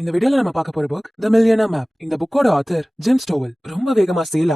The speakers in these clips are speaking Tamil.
இந்த வீடியோல நம்ம பார்க்க போற புக் தி மில்லியனர் மேப். இந்த புக்கோட ஆத்தர் ஜிம் ஸ்டோவல். ரொம்ப வேகமா சேல்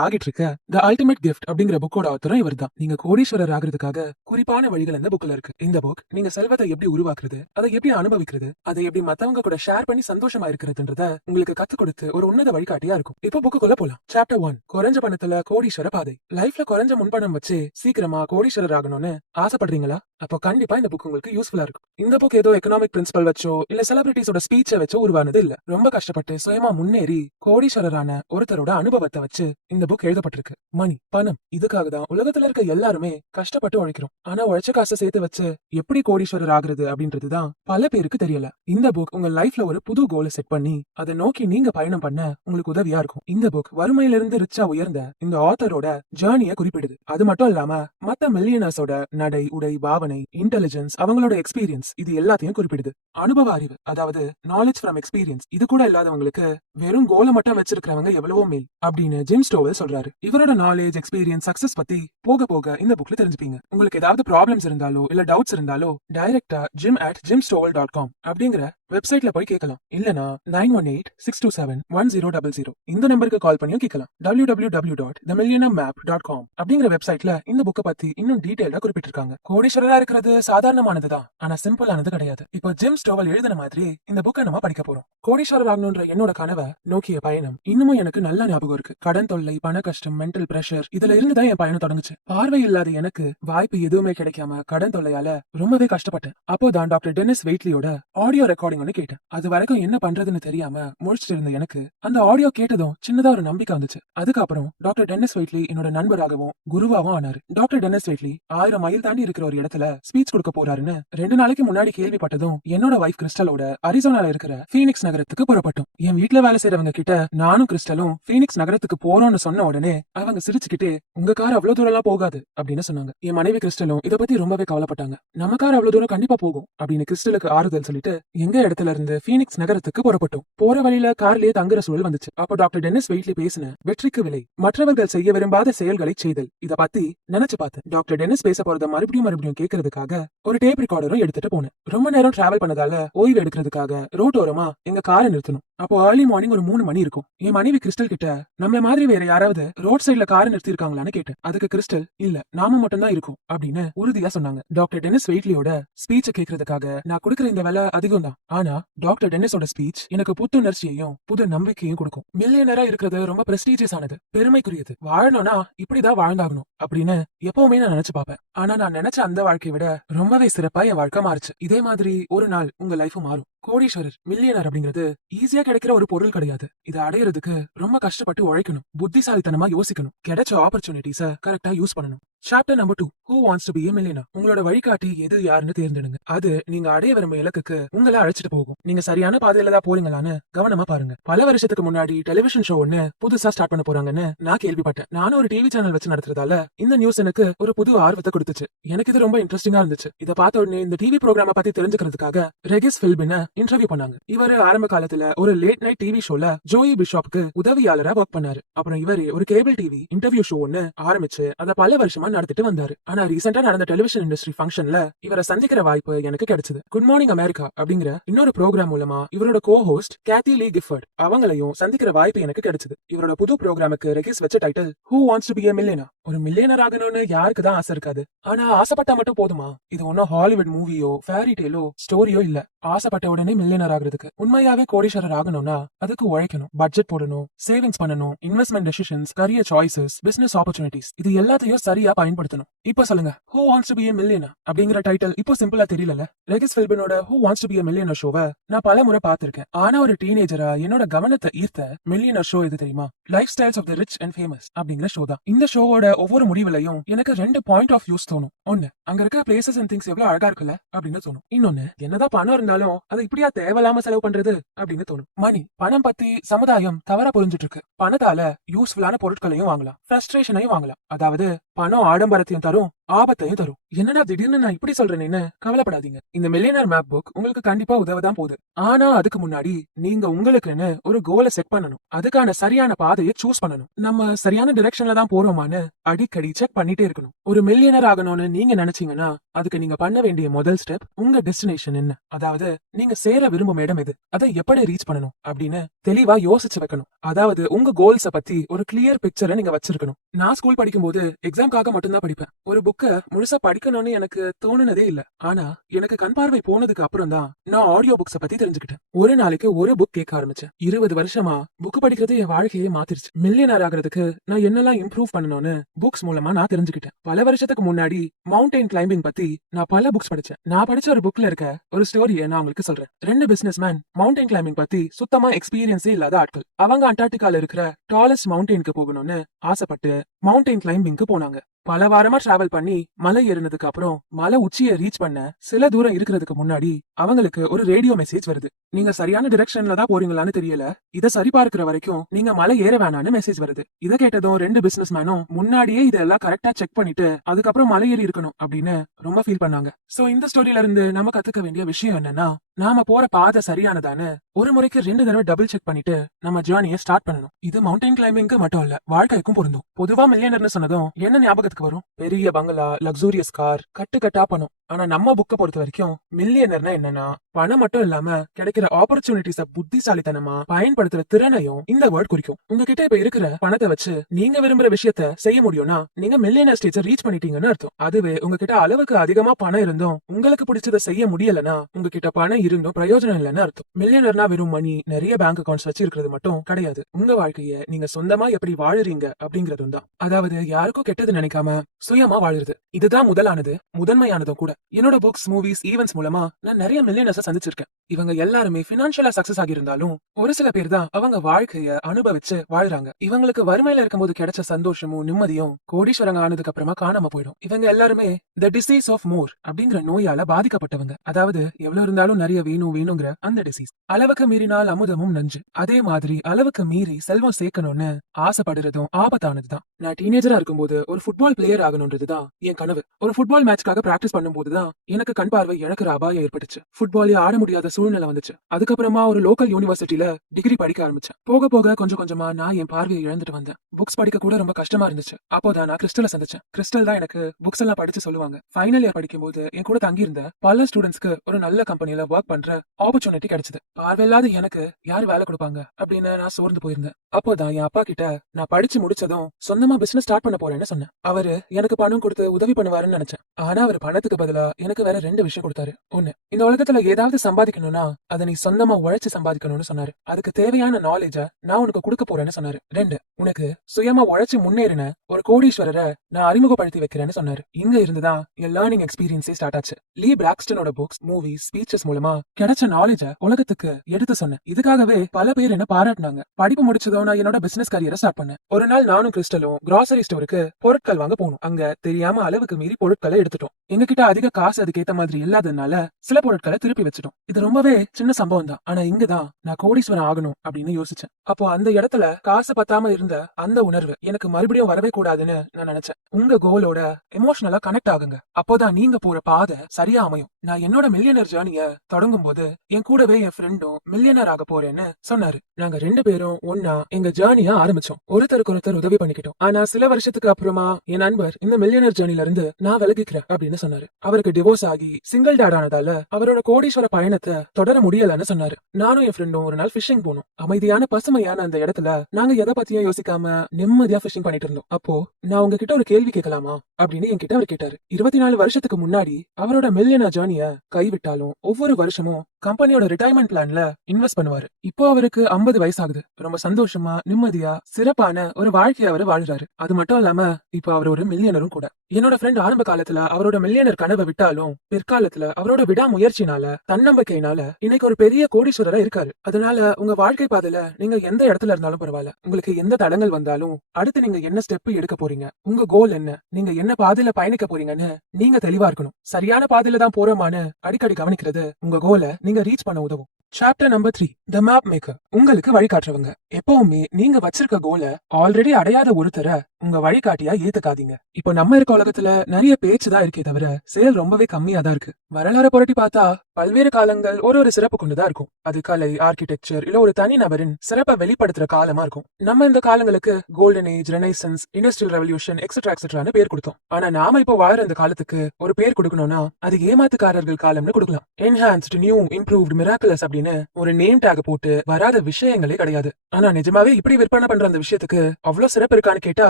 ஆகிட்டு இருக்க தி அல்டிமேட் கிஃப்ட் அப்படிங்கிற புக்கோட ஆத்தரும் இவர்தான். நீங்க கோடீஸ்வரர் ஆகிறதுக்காக குறிப்பான வழிகள் இந்த புக்ல இருக்கு. இந்த புக் நீங்க செல்வத்தை எப்படி உருவாக்குறது, அதை எப்படி அனுபவிக்கிறது, அதை எப்படி மத்தவங்க கூட ஷேர் பண்ணி சந்தோஷமா இருக்கிறதுன்றத உங்களுக்கு கத்து கொடுத்து ஒரு உன்னத வழிகாட்டியா இருக்கும். இப்போ புக்குள்ள போலாம். சாப்டர் 1, குறைஞ்ச பணத்துல கோடீஸ்வர பாதை. லைஃப்ல குறைஞ்ச முன்பணம் வச்சு சீக்கிரமா கோடீஸ்வரர் ஆகணும்னு ஆசைப்படுறீங்களா? அப்போ கண்டிப்பா இந்த புக் உங்களுக்கு யூஸ்ஃபுல்லா இருக்கும். இந்த புக் ஏதோ எக்கனாமிக் பிரின்சிபல் வச்சோ இல்ல செலிபிரிட்டிஸோட ஸ்பீச்ச வச்சோ உருவானது இல்ல. ரொம்ப கஷ்டப்பட்டு சுயமா முன்னேறி கோடீஸ்வரரான ஒருத்தரோட அனுபவத்தை வச்சு இந்த புக் எழுதப்பட்டிருக்கு. மணி, பணம், இதுக்காக தான் உலகத்துல இருக்க எல்லாருமே கஷ்டப்பட்டு உழைக்கிறோம். ஆனா உழைச்ச காசை சேர்த்து வச்சு எப்படி கோடீஸ்வரர் ஆகுறது அப்படின்றதுதான் பல பேருக்கு தெரியல. இந்த புக் உங்க லைஃப்ல ஒரு புது கோலை செட் பண்ணி அதை நோக்கி நீங்க பயணம் பண்ண உங்களுக்கு உதவியா இருக்கும். இந்த புக் வறுமையிலிருந்து ரிச்சா உயர்ந்த இந்த ஆத்தரோட ஜேர்னியை குறிப்பிடுது. அது மட்டும் இல்லாம மத்த மில்லியனர்ஸோட நடை, உடை, பாவனை, இன்டெலிஜென்ஸ், அவங்களோட எக்ஸ்பீரியன்ஸ், இது எல்லாத்தையும் குறிப்பிடுது. அனுபவ அறிவு, அதாவது நாலேஜ் ஃப்ரம் எக்ஸ்பீரியன்ஸ், இது கூட இல்லாதவங்களுக்கு வெறும் கோலை மட்டும் வச்சிருக்கிறவங்க எவ்வளவோ மேல் அப்படின்னு ஜிம் ஸ்டோவல் சொல்றாரு. இவரோட நாலேஜ், எக்ஸ்பீரியன்ஸ், சக்சஸ் பத்தி போக போக இந்த புக்ல தெரிஞ்சுப்பீங்க. உங்களுக்கு ஏதாவது ப்ராப்ளம்ஸ் இருந்தாலோ இல்ல டவுட்ஸ் இருந்தாலோ டைரக்டா jim@jimstowell.com அப்படிங்கிற வெப்சைட்ல போய் கேட்கலாம். இல்லனா 9186271000 இந்த நம்பருக்கு கால் பண்ணியும் கேட்கலாம். www.themillionairemap.com அப்படிங்கிற வெப்சைட்ல இந்த புக்க பத்தி இன்னும் டீடைலா குறிப்பிட்டிருக்காங்க. கோடீஸ்வரரா இருக்கிறது சாதாரணமானதுதான், ஆனா சிம்பிளானது கிடையாது. இப்போ ஜிம் ஸ்டோவல் எழுதின மாதிரி இந்த புக்கை நம்ம படிக்க போறோம். கோடீஸ்வரர் ஆகணும்ன்ற என்னோட கனவை நோக்கிய பயணம் இன்னமும் எனக்கு நல்ல ஞாபகம் இருக்கு. கடன் தொல்லை, பண கஷ்டம், மென்டல் பிரஷர், இதுல இருந்துதான் என் பயணம் தொடங்குச்சு. பார்வை இல்லாத எனக்கு வாய்ப்பு எதுவுமே கிடைக்காம கடன் தொல்லையால ரொம்பவே கஷ்டப்பட்டேன். அப்போதான் டாக்டர் டென்னிஸ் வெயிட்லியோட ஆடியோ ரெக்கார்டிங் கேட்டேன். அது வரைக்கும் என்ன பண்றதுன்னு தெரியாம முழிச்சிட்டு இருந்த எனக்கு அந்த ஆடியோ கேட்டதும் சின்னதா ஒரு நம்பிக்கை வந்துச்சு. அதுக்கப்புறம் டாக்டர் டென்னிஸ் வெயிட்லி என்னோட நண்பராகவும் குருவாவும் ஆனாரு. டாக்டர் டென்னிஸ் வெயிட்லி 1000 மைல் தாண்டி இருக்கிற ஒரு இடத்துல ஸ்பீச் கொடுக்க போறாருன்னு 2 நாளைக்கு முன்னாடி கேள்விப்பட்டதும் என்னோட வைஃப் கிறிஸ்டலோட அரிசோனால இருக்கிற பீனிக்ஸ் நகரத்துக்கு புறப்பட்டோம். என் வீட்டுல வேலை செய்யறவங்க கிட்ட நானும் கிறிஸ்டலும் பீனிக்ஸ் நகரத்துக்கு போறோம்னு சொன்ன உடனே அவங்க சிரிச்சுக்கிட்டே உங்க கார் அவ்வளவு தூரம் எல்லாம் போகாது அப்படின்னு சொன்னாங்க. என் மனைவி கிறிஸ்டலும் இதை பத்தி ரொம்பவே கவலைப்பட்டாங்க. நம்ம கார் அவ்வளவு தூரம் கண்டிப்பா போகும் அப்படின்னு கிறிஸ்டலுக்கு ஆறுதல் சொல்லிட்டு எங்க இடத்துல இருந்து பீனிக்ஸ் நகரத்துக்கு புறப்பட்டோம். போற வழியில கார்லயே தங்குற சூழல் வந்துச்சு. அப்போ டாக்டர் டென்னிஸ் வெயிட்லி பேசின வெற்றிக்கு விலை, மற்றவர்கள் செய்ய விரும்பாத செயல்களை செய்தல், இத பத்தி நினைச்சு பார்த்தேன். டாக்டர் டென்னிஸ் பேச போறத மறுபடியும் கேட்கறதுக்காக ஒரு டேப் ரெக்கார்டரும் எடுத்துட்டு போனேன். ரொம்ப நேரம் டிராவல் பண்ணதால ஓய்வு எடுக்கிறதுக்காக ரோட்டோரமா எங்க காரை நிறுத்தணும். அப்போ ஏர்லி மார்னிங் ஒரு 3 மணி இருக்கும். என் மனைவி கிறிஸ்டல் கிட்ட நம்மள மாதிரி வேற யாராவது ரோட் சைட்ல காரை நிறுத்தி இருக்காங்களான்னு கேட்டேன். அதுக்கு கிறிஸ்டல் இல்ல, நாம மட்டும் தான் இருக்கும் அப்படின்னு உறுதியா சொன்னாங்க. டாக்டர் டென்னிஸ் வெயிட்லியோட ஸ்பீச்ச கேட்கறதுக்காக நான் கொடுக்கிற இந்த வேலை அதிகம் தான், ஆனா டாக்டர் டென்னிஸோட ஸ்பீச் எனக்கு புத்துணர்ச்சியையும் புது நம்பிக்கையும் கொடுக்கும். மில்லியனரா இருக்கிறது ரொம்ப பிரஸ்டீஜியஸ் ஆனது, பெருமைக்குரியது. வாழணும்னா இப்படிதான் வாழ்ந்தாகணும் அப்படின்னு எப்பவுமே நான் நினைச்சு பார்ப்பேன். ஆனா நான் நினைச்ச அந்த வாழ்க்கையை விட ரொம்பவே சிறப்பா என் வாழ்க்கை மாறுச்சு. இதே மாதிரி ஒரு நாள் உங்க லைஃப் மாறும். கோடீஸ்வரர், மில்லியனர் அப்படிங்கிறது ஈஸியா கிடைக்கிற ஒரு பொருள் கிடையாது. இதை அடையிறதுக்கு ரொம்ப கஷ்டப்பட்டு உழைக்கணும், புத்திசாலித்தனமா யோசிக்கணும், கிடைச்ச ஆப்பர்ச்சுனிட்டிஸ கரெக்டா யூஸ் பண்ணணும். Chapter number 2, Who Wants to be a Millionaire. உங்களோட வழிகாட்டி எது யாருன்னு தேர்ந்தெடுங்க. அது நீங்க அடைய விரும்ப இலக்குக்கு உங்களை அழைச்சிட்டு போகும். நீங்க சரியான பாதையில தான் போறீங்களான்னு கவனமா பாருங்க. பல வருஷத்துக்கு முன்னாடி டெலிவிஷன் ஷோ ஒன்னு புதுசா ஸ்டார்ட் பண்ண போறாங்கன்னு நான் கேள்விப்பட்டேன். நானும் ஒரு டிவி சேனல் வச்சு நடத்துறதால இந்த நியூஸ் எனக்கு ஒரு புது ஆர்வத்தை கொடுத்துச்சு. எனக்கு இது ரொம்ப இன்ட்ரெஸ்டிங்கா இருந்துச்சு. இதை பார்த்த உடனே இந்த டிவி ப்ரோக்ராம பத்தி தெரிஞ்சுக்கிறதுக்காக ரெகிஸ் பில்பின இன்டர்வியூ பண்ணாங்க. இவரு ஆரம்ப காலத்துல ஒரு லேட் நைட் டிவி ஷோல ஜோயி பிஷாப்க்கு உதவியாளரா ஒர்க் பண்ணாரு. அப்புறம் இவரு ஒரு கேபிள் டிவி இன்டர்வியூ ஷோ ஒன்னு ஆரம்பிச்சு அதை பல வருஷமா நடத்திட்டு வந்தாரு. ஆனா ரீசெண்டா நடந்த டெலிவிஷன் இண்டஸ்ட்ரி ஃபங்க்ஷன்ல இவரை சந்திக்கிற வாய்ப்பு எனக்கு கிடைச்சது. குட் மார்னிங் அமெரிக்கா அப்படிங்கிற இன்னொரு ப்ரோக்ராம் மூலமா இவரோட கோ ஹோஸ்ட் கேத்தி லீ கிஃபர்ட் அவங்களையும் சந்திக்கிற வாய்ப்பு எனக்கு கிடைச்சது. இவரோட புது ப்ரோக்ராமுக்கு ரெகிஸ் வச்ச title Who Wants to be a Millionaire. ஒரு மில்லியனர் ஆகணும்னு யாருக்கு தான் ஆசை இருக்காது? ஆனா ஆசைப்பட்டா மட்டும் போதுமா? இது ஒன்னும் ஹாலிவுட் மூவியோ ஃபேரி டேலோ ஸ்டோரியோ இல்ல. ஆசைப்பட்ட உடனே மில்லியனர் ஆகிறதுக்கு உண்மையாவே கோடீஸ்வரர் ஆகணும்னா அதுக்கு உழைக்கணும், பட்ஜெட் போடணும், சேவிங்ஸ் பண்ணணும், investment decisions, career choices, business opportunities, இது எல்லாத்தையும் சரியா பயன்படுத்தணும். இப்ப சொல்லுங்க, Who Wants to be a Millionaire அப்படிங்கிற டைட்டில் இப்போ சிம்பிளா தெரியல. ரெகிஸ் பில்பினோட Who Wants to be a Millionaire ஷோவை நான் பல முறை பார்த்திருக்கேன். ஆனா ஒரு டீனேஜரா என்னோட கவனத்தை ஈர்த்த மில்லியனர் ஷோ எது தெரியுமா? Lifestyles of the rich and famous அப்படிங்கிற ஷோ தான். இந்த ஷோவோட ஒவ்வொரு முடிவுலையும் எனக்கு 2 பாயிண்ட் ஆஃப் வியூஸ் தோணும். ஒன்னு, அங்க இருக்க பிளேசஸ் அண்ட் திங்ஸ் எவ்வளவு அழகா இருக்குல்ல அப்படின்னு தோணும். இன்னொன்னு, என்னதான் பணம் இருந்தாலும் அதை இப்படியா தேவையில்லாம செலவு பண்றது அப்படின்னு தோணும். மணி, பணம் பத்தி சமுதாயம் தவறா புரிஞ்சிட்டு இருக்கு. பணத்தால யூஸ்ஃபுல்லான பொருட்களையும் வாங்கலாம், ஃப்ரஸ்ட்ரேஷனையும் வாங்கலாம். அதாவது பணம் ஆடம்பரத்தையும் தரும், ஆபத்தையும் தரும். என்னடா திடீர்னு நான் இப்படி சொல்றேன்னு கவலைப்படாதீங்க. இந்த மில்லியனர் மேப் புக் உங்களுக்கு கண்டிப்பா உதவதான் போகுது. ஆனா அதுக்கு முன்னாடி நீங்க உங்களுக்குன்னு ஒரு கோலை செட் பண்ணணும். அதுக்கான சரியான பாதையை சூஸ் பண்ணணும். நம்ம சரியான டிரெக்ஷன்ல தான் போறோமான்னு அடிக்கடி செக் பண்ணிட்டே இருக்கணும். ஒரு மில்லியனர் ஆகணும்னு நீங்க நினைச்சீங்கன்னா அதுக்கு நீங்க பண்ண வேண்டிய முதல் ஸ்டெப் உங்க டெஸ்டினேஷன் என்ன, அதாவது நீங்க சேர விரும்பும் இடம் எது, அதை எப்படி ரீச் பண்ணணும் அப்படின்னு தெளிவா யோசிச்சு வைக்கணும். அதாவது உங்க கோல்ஸ பத்தி ஒரு கிளியர் பிக்சரை நீங்க வச்சிருக்கணும். நான் ஸ்கூல் படிக்கும் போது எக்ஸாம்காக மட்டும்தான் படிப்பேன். ஒரு புக்கை முழுசா படிக்கணும்னு எனக்கு தோணுனதே இல்ல. ஆனா எனக்கு கண் பார்வை போனதுக்கு அப்புறம் தான் நான் ஆடியோ புக்ஸ பத்தி தெரிஞ்சுக்கிட்டேன். ஒரு நாளைக்கு ஒரு புக் கேட்க ஆரம்பிச்சேன். 20 வருஷமா புக் படிக்கிறது என் வாழ்க்கையே மாத்திருச்சு. மில்லியனர் ஆகிறதுக்கு நான் என்னெல்லாம் இம்ப்ரூவ் பண்ணணும்னு புக்ஸ் மூலமா நான் தெரிஞ்சுக்கிட்டேன். பல வருஷத்துக்கு முன்னாடி மவுண்டைன் கிளைம்பிங் பத்தி நான் பல புக்ஸ் படிச்சேன். நான் படிச்ச ஒரு புக்ல இருக்க ஒரு ஸ்டோரியை நான் உங்களுக்கு சொல்றேன். 2 பிசினஸ் மேன் மவுண்டைன் கிளைம்பிங் பத்தி சுத்தமா எக்ஸ்பீரியன்ஸே இல்லாத ஆட்கள். அவங்க அண்டார்டிகால இருக்கிற டாலஸ்ட் மவுண்டெயினுக்கு போகணும்னு ஆசைப்பட்டு மவுண்டைன் கிளைம்பிங்க்கு போனாங்க. பல வாரமா டிராவல் பண்ணி மலை ஏறினதுக்கு அப்புறம் மலை உச்சியை ரீச் பண்ண சில தூரம் இருக்கிறதுக்கு முன்னாடி அவங்களுக்கு ஒரு ரேடியோ மெசேஜ் வருது. நீங்க சரியான டிரெக்ஷன்ல தான் போறீங்களான்னு தெரியல, இத சரி பார்க்கிற வரைக்கும் நீங்க மலை ஏற வேணான்னு மெசேஜ் வருது. இத கேட்டதும் 2 பிசினஸ் மேனும் முன்னாடியே இதெல்லாம் கரெக்டா செக் பண்ணிட்டு அதுக்கப்புறம் மலை ஏறி இருக்கணும் அப்படின்னு ரொம்ப ஃபீல் பண்ணாங்க. சோ இந்த ஸ்டோரியில இருந்து நம்ம கத்துக்க வேண்டிய விஷயம் என்னன்னா, நாம போற பாதை சரியானதான்னு ஒரு முறைக்கு 2 தடவை டபுள் செக் பண்ணிட்டு நம்ம ஜேர்னியை ஸ்டார்ட் பண்ணணும். இது மவுண்டைன் கிளைம்பிங்க்கு மட்டும் இல்ல, வாழ்க்கைக்கும் பொருந்தும். பொதுவா மில்லியனர்னு சொன்னதும் என்ன ஞாபகத்துக்கு வரும்? பெரிய பங்களா, லக்ஸூரியஸ் கார், கட்டா பணம். ஆனா நம்ம புக்க பொறுத்த வரைக்கும் மில்லியனர்னா என்னன்னா, பணம் மட்டும் இல்லாம கிடைக்கிற ஆப்பர்ச்சுனிட்டிஸ புத்திசாலித்தனமா பயன்படுத்துற திறனையும் இந்த வேர்ட் குறிக்கும். உங்ககிட்ட இப்ப இருக்கிற பணத்தை வச்சு நீங்க விரும்புற விஷயத்த செய்ய முடியும்னா நீங்க மில்லியனர் ஸ்டேஜை ரீச் பண்ணிட்டீங்கன்னு அர்த்தம். அதுவே உங்ககிட்ட அளவுக்கு அதிகமா பணம் இருந்தும் உங்களுக்கு பிடிச்சதை செய்ய முடியலன்னா உங்ககிட்ட பணம் இருந்தும் பிரயோஜனம் இல்லைன்னு அர்த்தம். மில்லியனர்னா வெறும் மணி, நிறைய பேங்க் அக்கௌண்ட்ஸ் வச்சு இருக்கிறது மட்டும் கிடையாது. உங்க வாழ்க்கைய நீங்க சொந்தமா எப்படி வாழுறீங்க அப்படிங்கறதும் தான். அதாவது யாருக்கும் கெட்டது நினைக்காம சுயமா வாழுறது. இதுதான் முதலானது, முதன்மையானதும் கூட. என்னோட புக்ஸ், மூவிஸ், ஈவென்ட்ஸ் மூலமா நான் நிறைய மில்லியனர்ஸ சந்திச்சிருக்கேன். இவங்க எல்லாருமே பினான்சியலா சக்சஸ் ஆகியிருந்தாலும் ஒரு சில பேர் தான் அவங்க வாழ்க்கைய அனுபவிச்சு வாழ்றாங்க. இவங்களுக்கு வறுமையில இருக்கும்போது கிடைச்ச சந்தோஷமும் நிம்மதியும் கோடீஸ்வரங்க ஆனதுக்கு அப்புறமா காணாம போயிடும். இவங்க எல்லாருமே தி டிசீஸ் ஆஃப் மோர் அப்படிங்கிற நோயால பாதிக்கப்பட்டவங்க. அதாவது எவ்வளவு இருந்தாலும் நிறைய வேணுங்கிற அந்த டிசீஸ். அளவுக்கு மீறினால் அமுதமும் நஞ்சு. அதே மாதிரி அளவுக்கு மீறி செல்வம் சேர்க்கணும்னு ஆசைப்படுறதும் ஆபத்தானதுதான். நான் டீனேஜரா இருக்கும்போது ஒரு ஃபுட்பால் பிளேயர் ஆகணும்ன்றதுதான் என் கனவு. ஒரு ஃபுட்பால் மேட்ச்காக பிராக்டிஸ் பண்ணும்போதுதான் எனக்கு கண் பார்வை இழக்கிற அபாயம் ஏற்பட்டுச்சு. ஃபுட்பாலே ஆட முடியாத சூழ்நிலை வந்துச்சு. அதுக்கப்புறமா ஒரு லோக்கல் யூனிவர்சிட்டியில டிகிரி படிக்க ஆரம்பிச்சேன். போக போக கொஞ்சம் கொஞ்சமா நான் என் பார்வையை இழந்துட்டு வந்தேன். புக்ஸ் படிக்க கூட ரொம்ப கஷ்டமா இருந்துச்சு. அப்போதான் நான் கிறிஸ்டலை சந்திச்சேன். கிறிஸ்டல் தான் எனக்கு புக்ஸ் எல்லாம் படிச்சு சொல்லுவாங்க. ஃபைனல் இயர் படிக்கும்போது என் கூட தங்கி இருந்த பல ஸ்டூடெண்ட்ஸ்க்கு ஒரு நல்ல கம்பெனில ஒர்க் பண்ற ஆப்பர்ச்சுனிட்டி கிடைச்சது. பார்வையில்லாத எனக்கு யாரு வேலை கொடுப்பாங்க அப்படின்னு நான் சோர்ந்து போயிருந்தேன். அப்போதான் என் அப்பா கிட்ட நான் படிச்சு முடிச்சதும் சொந்தமா பிசினஸ் ஸ்டார்ட் பண்ண போறேன்னு சொன்னேன். அவரு எனக்கு பணம் கொடுத்து உதவி பண்ணுவாருன்னு நினைச்சேன். ஆனா அவர் பணத்துக்கு பதிலா எனக்கு வேற 2 விஷயம் கொடுத்தாரு. ஒண்ணு, இந்த உலகத்துல ஏதாவது சம்பாதிக்கணும்னா அதை நீ சொந்தமா உழைச்சு சம்பாதிக்கணும்னு சொன்னாரு. அதுக்கு தேவையான நாலேஜ நான் உனக்கு கொடுக்க போறேன்னு சொன்னாரு. 2, உனக்கு சுயமா உழைச்சு முன்னேறின ஒரு கோடீஸ்வரரை நான் அறிமுகப்படுத்தி வைக்கிறேன்னு சொன்னாரு. இங்க இருந்துதான் என் லேர்னிங் எக்ஸ்பீரியன்ஸே ஸ்டார்ட் ஆச்சு. லீ பிளாக்ஸ்டனோட புக்ஸ், மூவிஸ், ஸ்பீச்சஸ் மூலமா கிடைச்ச நாலேஜ உலகத்துக்கு எடுத்து சொன்னேன். இதுக்காகவே பல பேர் என்ன பாராட்டினாங்க. படிப்பு முடிச்சதும் நான் என்னோட பிசினஸ் கரியரை ஸ்டார்ட் பண்ணேன். ஒரு நாள் நானும் கிறிஸ்டலும் கிராசரி ஸ்டோருக்கு பொருட்கள் வாங்க போனோம். அங்க தெரியாம அளவுக்கு மீறி பொருட்களை எடுத்துட்டோம். எங்ககிட்ட அதிக காசு அதுக்கேத்த மாதிரி இல்லாததுனால சில பொருட்களை திருப்பி வச்சுட்டோம். இது ரொம்பவே சின்ன சம்பவம் தான். ஆனா இங்கதான் நான் கோடீஸ்வரன் ஆகணும் அப்படின்னு யோசிச்சேன். அப்போ அந்த இடத்துல காசு பத்தாம இருந்த அந்த உணர்வு எனக்கு மறுபடியும் வரவே கூடாதுன்னு நான் நினைச்சேன். உங்க கோலோட எமோஷனலா கனெக்ட் ஆகுங்க. அப்போதான் நீங்க போற பாதை சரியா அமையும். நான் என்னோட மில்லியனர் ஜேர்னிய தொடங்கும் போது என் கூடவே என் ஃப்ரெண்டும் மில்லியனர் ஆக போறேன்னு சொன்னாரு. நாங்க 2 பேரும் ஒன்னா எங்க ஜேர்னிய ஆரம்பிச்சோம். ஒருத்தருக்கு ஒருத்தர் உதவி பண்ணிக்கிட்டோம். ஆனா சில வருஷத்துக்கு அப்புறமா என் நண்பர் இந்த மில்லியனர் ஜேர்னில இருந்து நான் விலகிக்கிறேன் அப்படின்னு சொன்னாரு. அவருக்கு டிவோர்ஸ் ஆகி சிங்கிள் டேட் ஆனதால அவரோட கோடீஸ்வர பயணத்தை தொடர முடியலன்னு சொன்னாரு. நானும் என் ஃப்ரெண்டும் ஒரு நாள் ஃபிஷிங் போனோம். அமைதியான பசுமையான அந்த இடத்துல நாங்க எதை பத்தியும் யோசிக்காம நிம்மதியா ஃபிஷிங் பண்ணிட்டு இருந்தோம். அப்போ நான் உங்ககிட்ட ஒரு கேள்வி கேட்கலாமா அப்படின்னு என்கிட்ட அவர் கேட்டாரு. 24 வருஷத்துக்கு முன்னாடி அவரோட மில்லியனர் ஜேர்னிய கைவிட்டாலும் ஒவ்வொரு வருஷமும் கம்பெனியோட ரிட்டையர்மெண்ட் பிளான்ல இன்வெஸ்ட் பண்ணுவாரு. இப்போ அவருக்கு 50 வயசு ஆகுது. ரொம்ப சந்தோஷமா நிம்மதியா சிறப்பான ஒரு வாழ்க்கையை அவர் வாழ்றாரு. அது மட்டும் இல்லாம இப்போ அவர் ஒரு மில்லியனரும் கூட. என்னோட ஃப்ரெண்ட் ஆரம்ப காலத்துல அவரோட மில்லியனர் கனவை விட்டாலும் பிற்காலத்துல அவரோட விடாமுயற்சினால தன்னம்பிக்கையினால இன்னைக்கு ஒரு பெரிய கோடீஸ்வரரா இருக்காரு. அதனால உங்க வாழ்க்கை பாதையில நீங்க எந்த இடத்துல இருந்தாலும் பரவாயில்ல, உங்களுக்கு எந்த தடங்கள் வந்தாலும் அடுத்து நீங்க என்ன ஸ்டெப் எடுக்க போறீங்க, உங்க கோல் என்ன, நீங்க என்ன பாதையில பயணிக்க போறீங்கன்னு நீங்க தெளிவா இருக்கணும். சரியான பாதையில தான் போறோமான்னு அடிக்கடி கவனிக்கிறது உங்க கோலை நீங்க ரீச் பண்ண உதவும். சாப்டர் நம்பர் 3, த மேப் மேக்கர். உங்களுக்கு வழிகாட்டுறவங்க. எப்பவுமே நீங்க வச்சிருக்க கோலை ஆல்ரெடி அடையாத ஒருத்தரை உங்க வழிகாட்டியா ஏத்துக்காதீங்க. இப்போ நம்ம இருக்க உலகத்துல நிறைய பேச்சு தான் இருக்கே தவிர செயல் ரொம்பவே கம்மியா தான் இருக்கு. வரலாறு புரட்டி பார்த்தா பல்வேறு காலங்கள் ஒரு சிறப்பு கொண்டுதான் இருக்கும். அது கலை, ஆர்கிடெக்சர் இல்ல ஒரு தனி நபரின் சிறப்பை வெளிப்படுத்துற காலமா இருக்கும். நம்ம இந்த காலங்களுக்கு golden age, renaissance, industrial revolution etcetera எக்ஸெட்ரான்னு பேர் கொடுத்தோம். ஆனா நாம இப்போ வாழற இந்த காலத்துக்கு ஒரு பேர் கொடுக்கணும்னா அது ஏமாத்துக்காரர்கள் காலம்னு கொடுக்கலாம். என்ஹான்ஸ்டு, நியூ, இம்ப்ரூவ்டு, மிராக்குலஸ் அப்படின்னு ஒரு நேம் டேக் போட்டு வராத விஷயங்களே கிடையாது. ஆனா நிஜமாவே இப்படி விற்பனை பண்ற அந்த விஷயத்துக்கு அவ்வளவு சிறப்பு இருக்கான்னு கேட்டா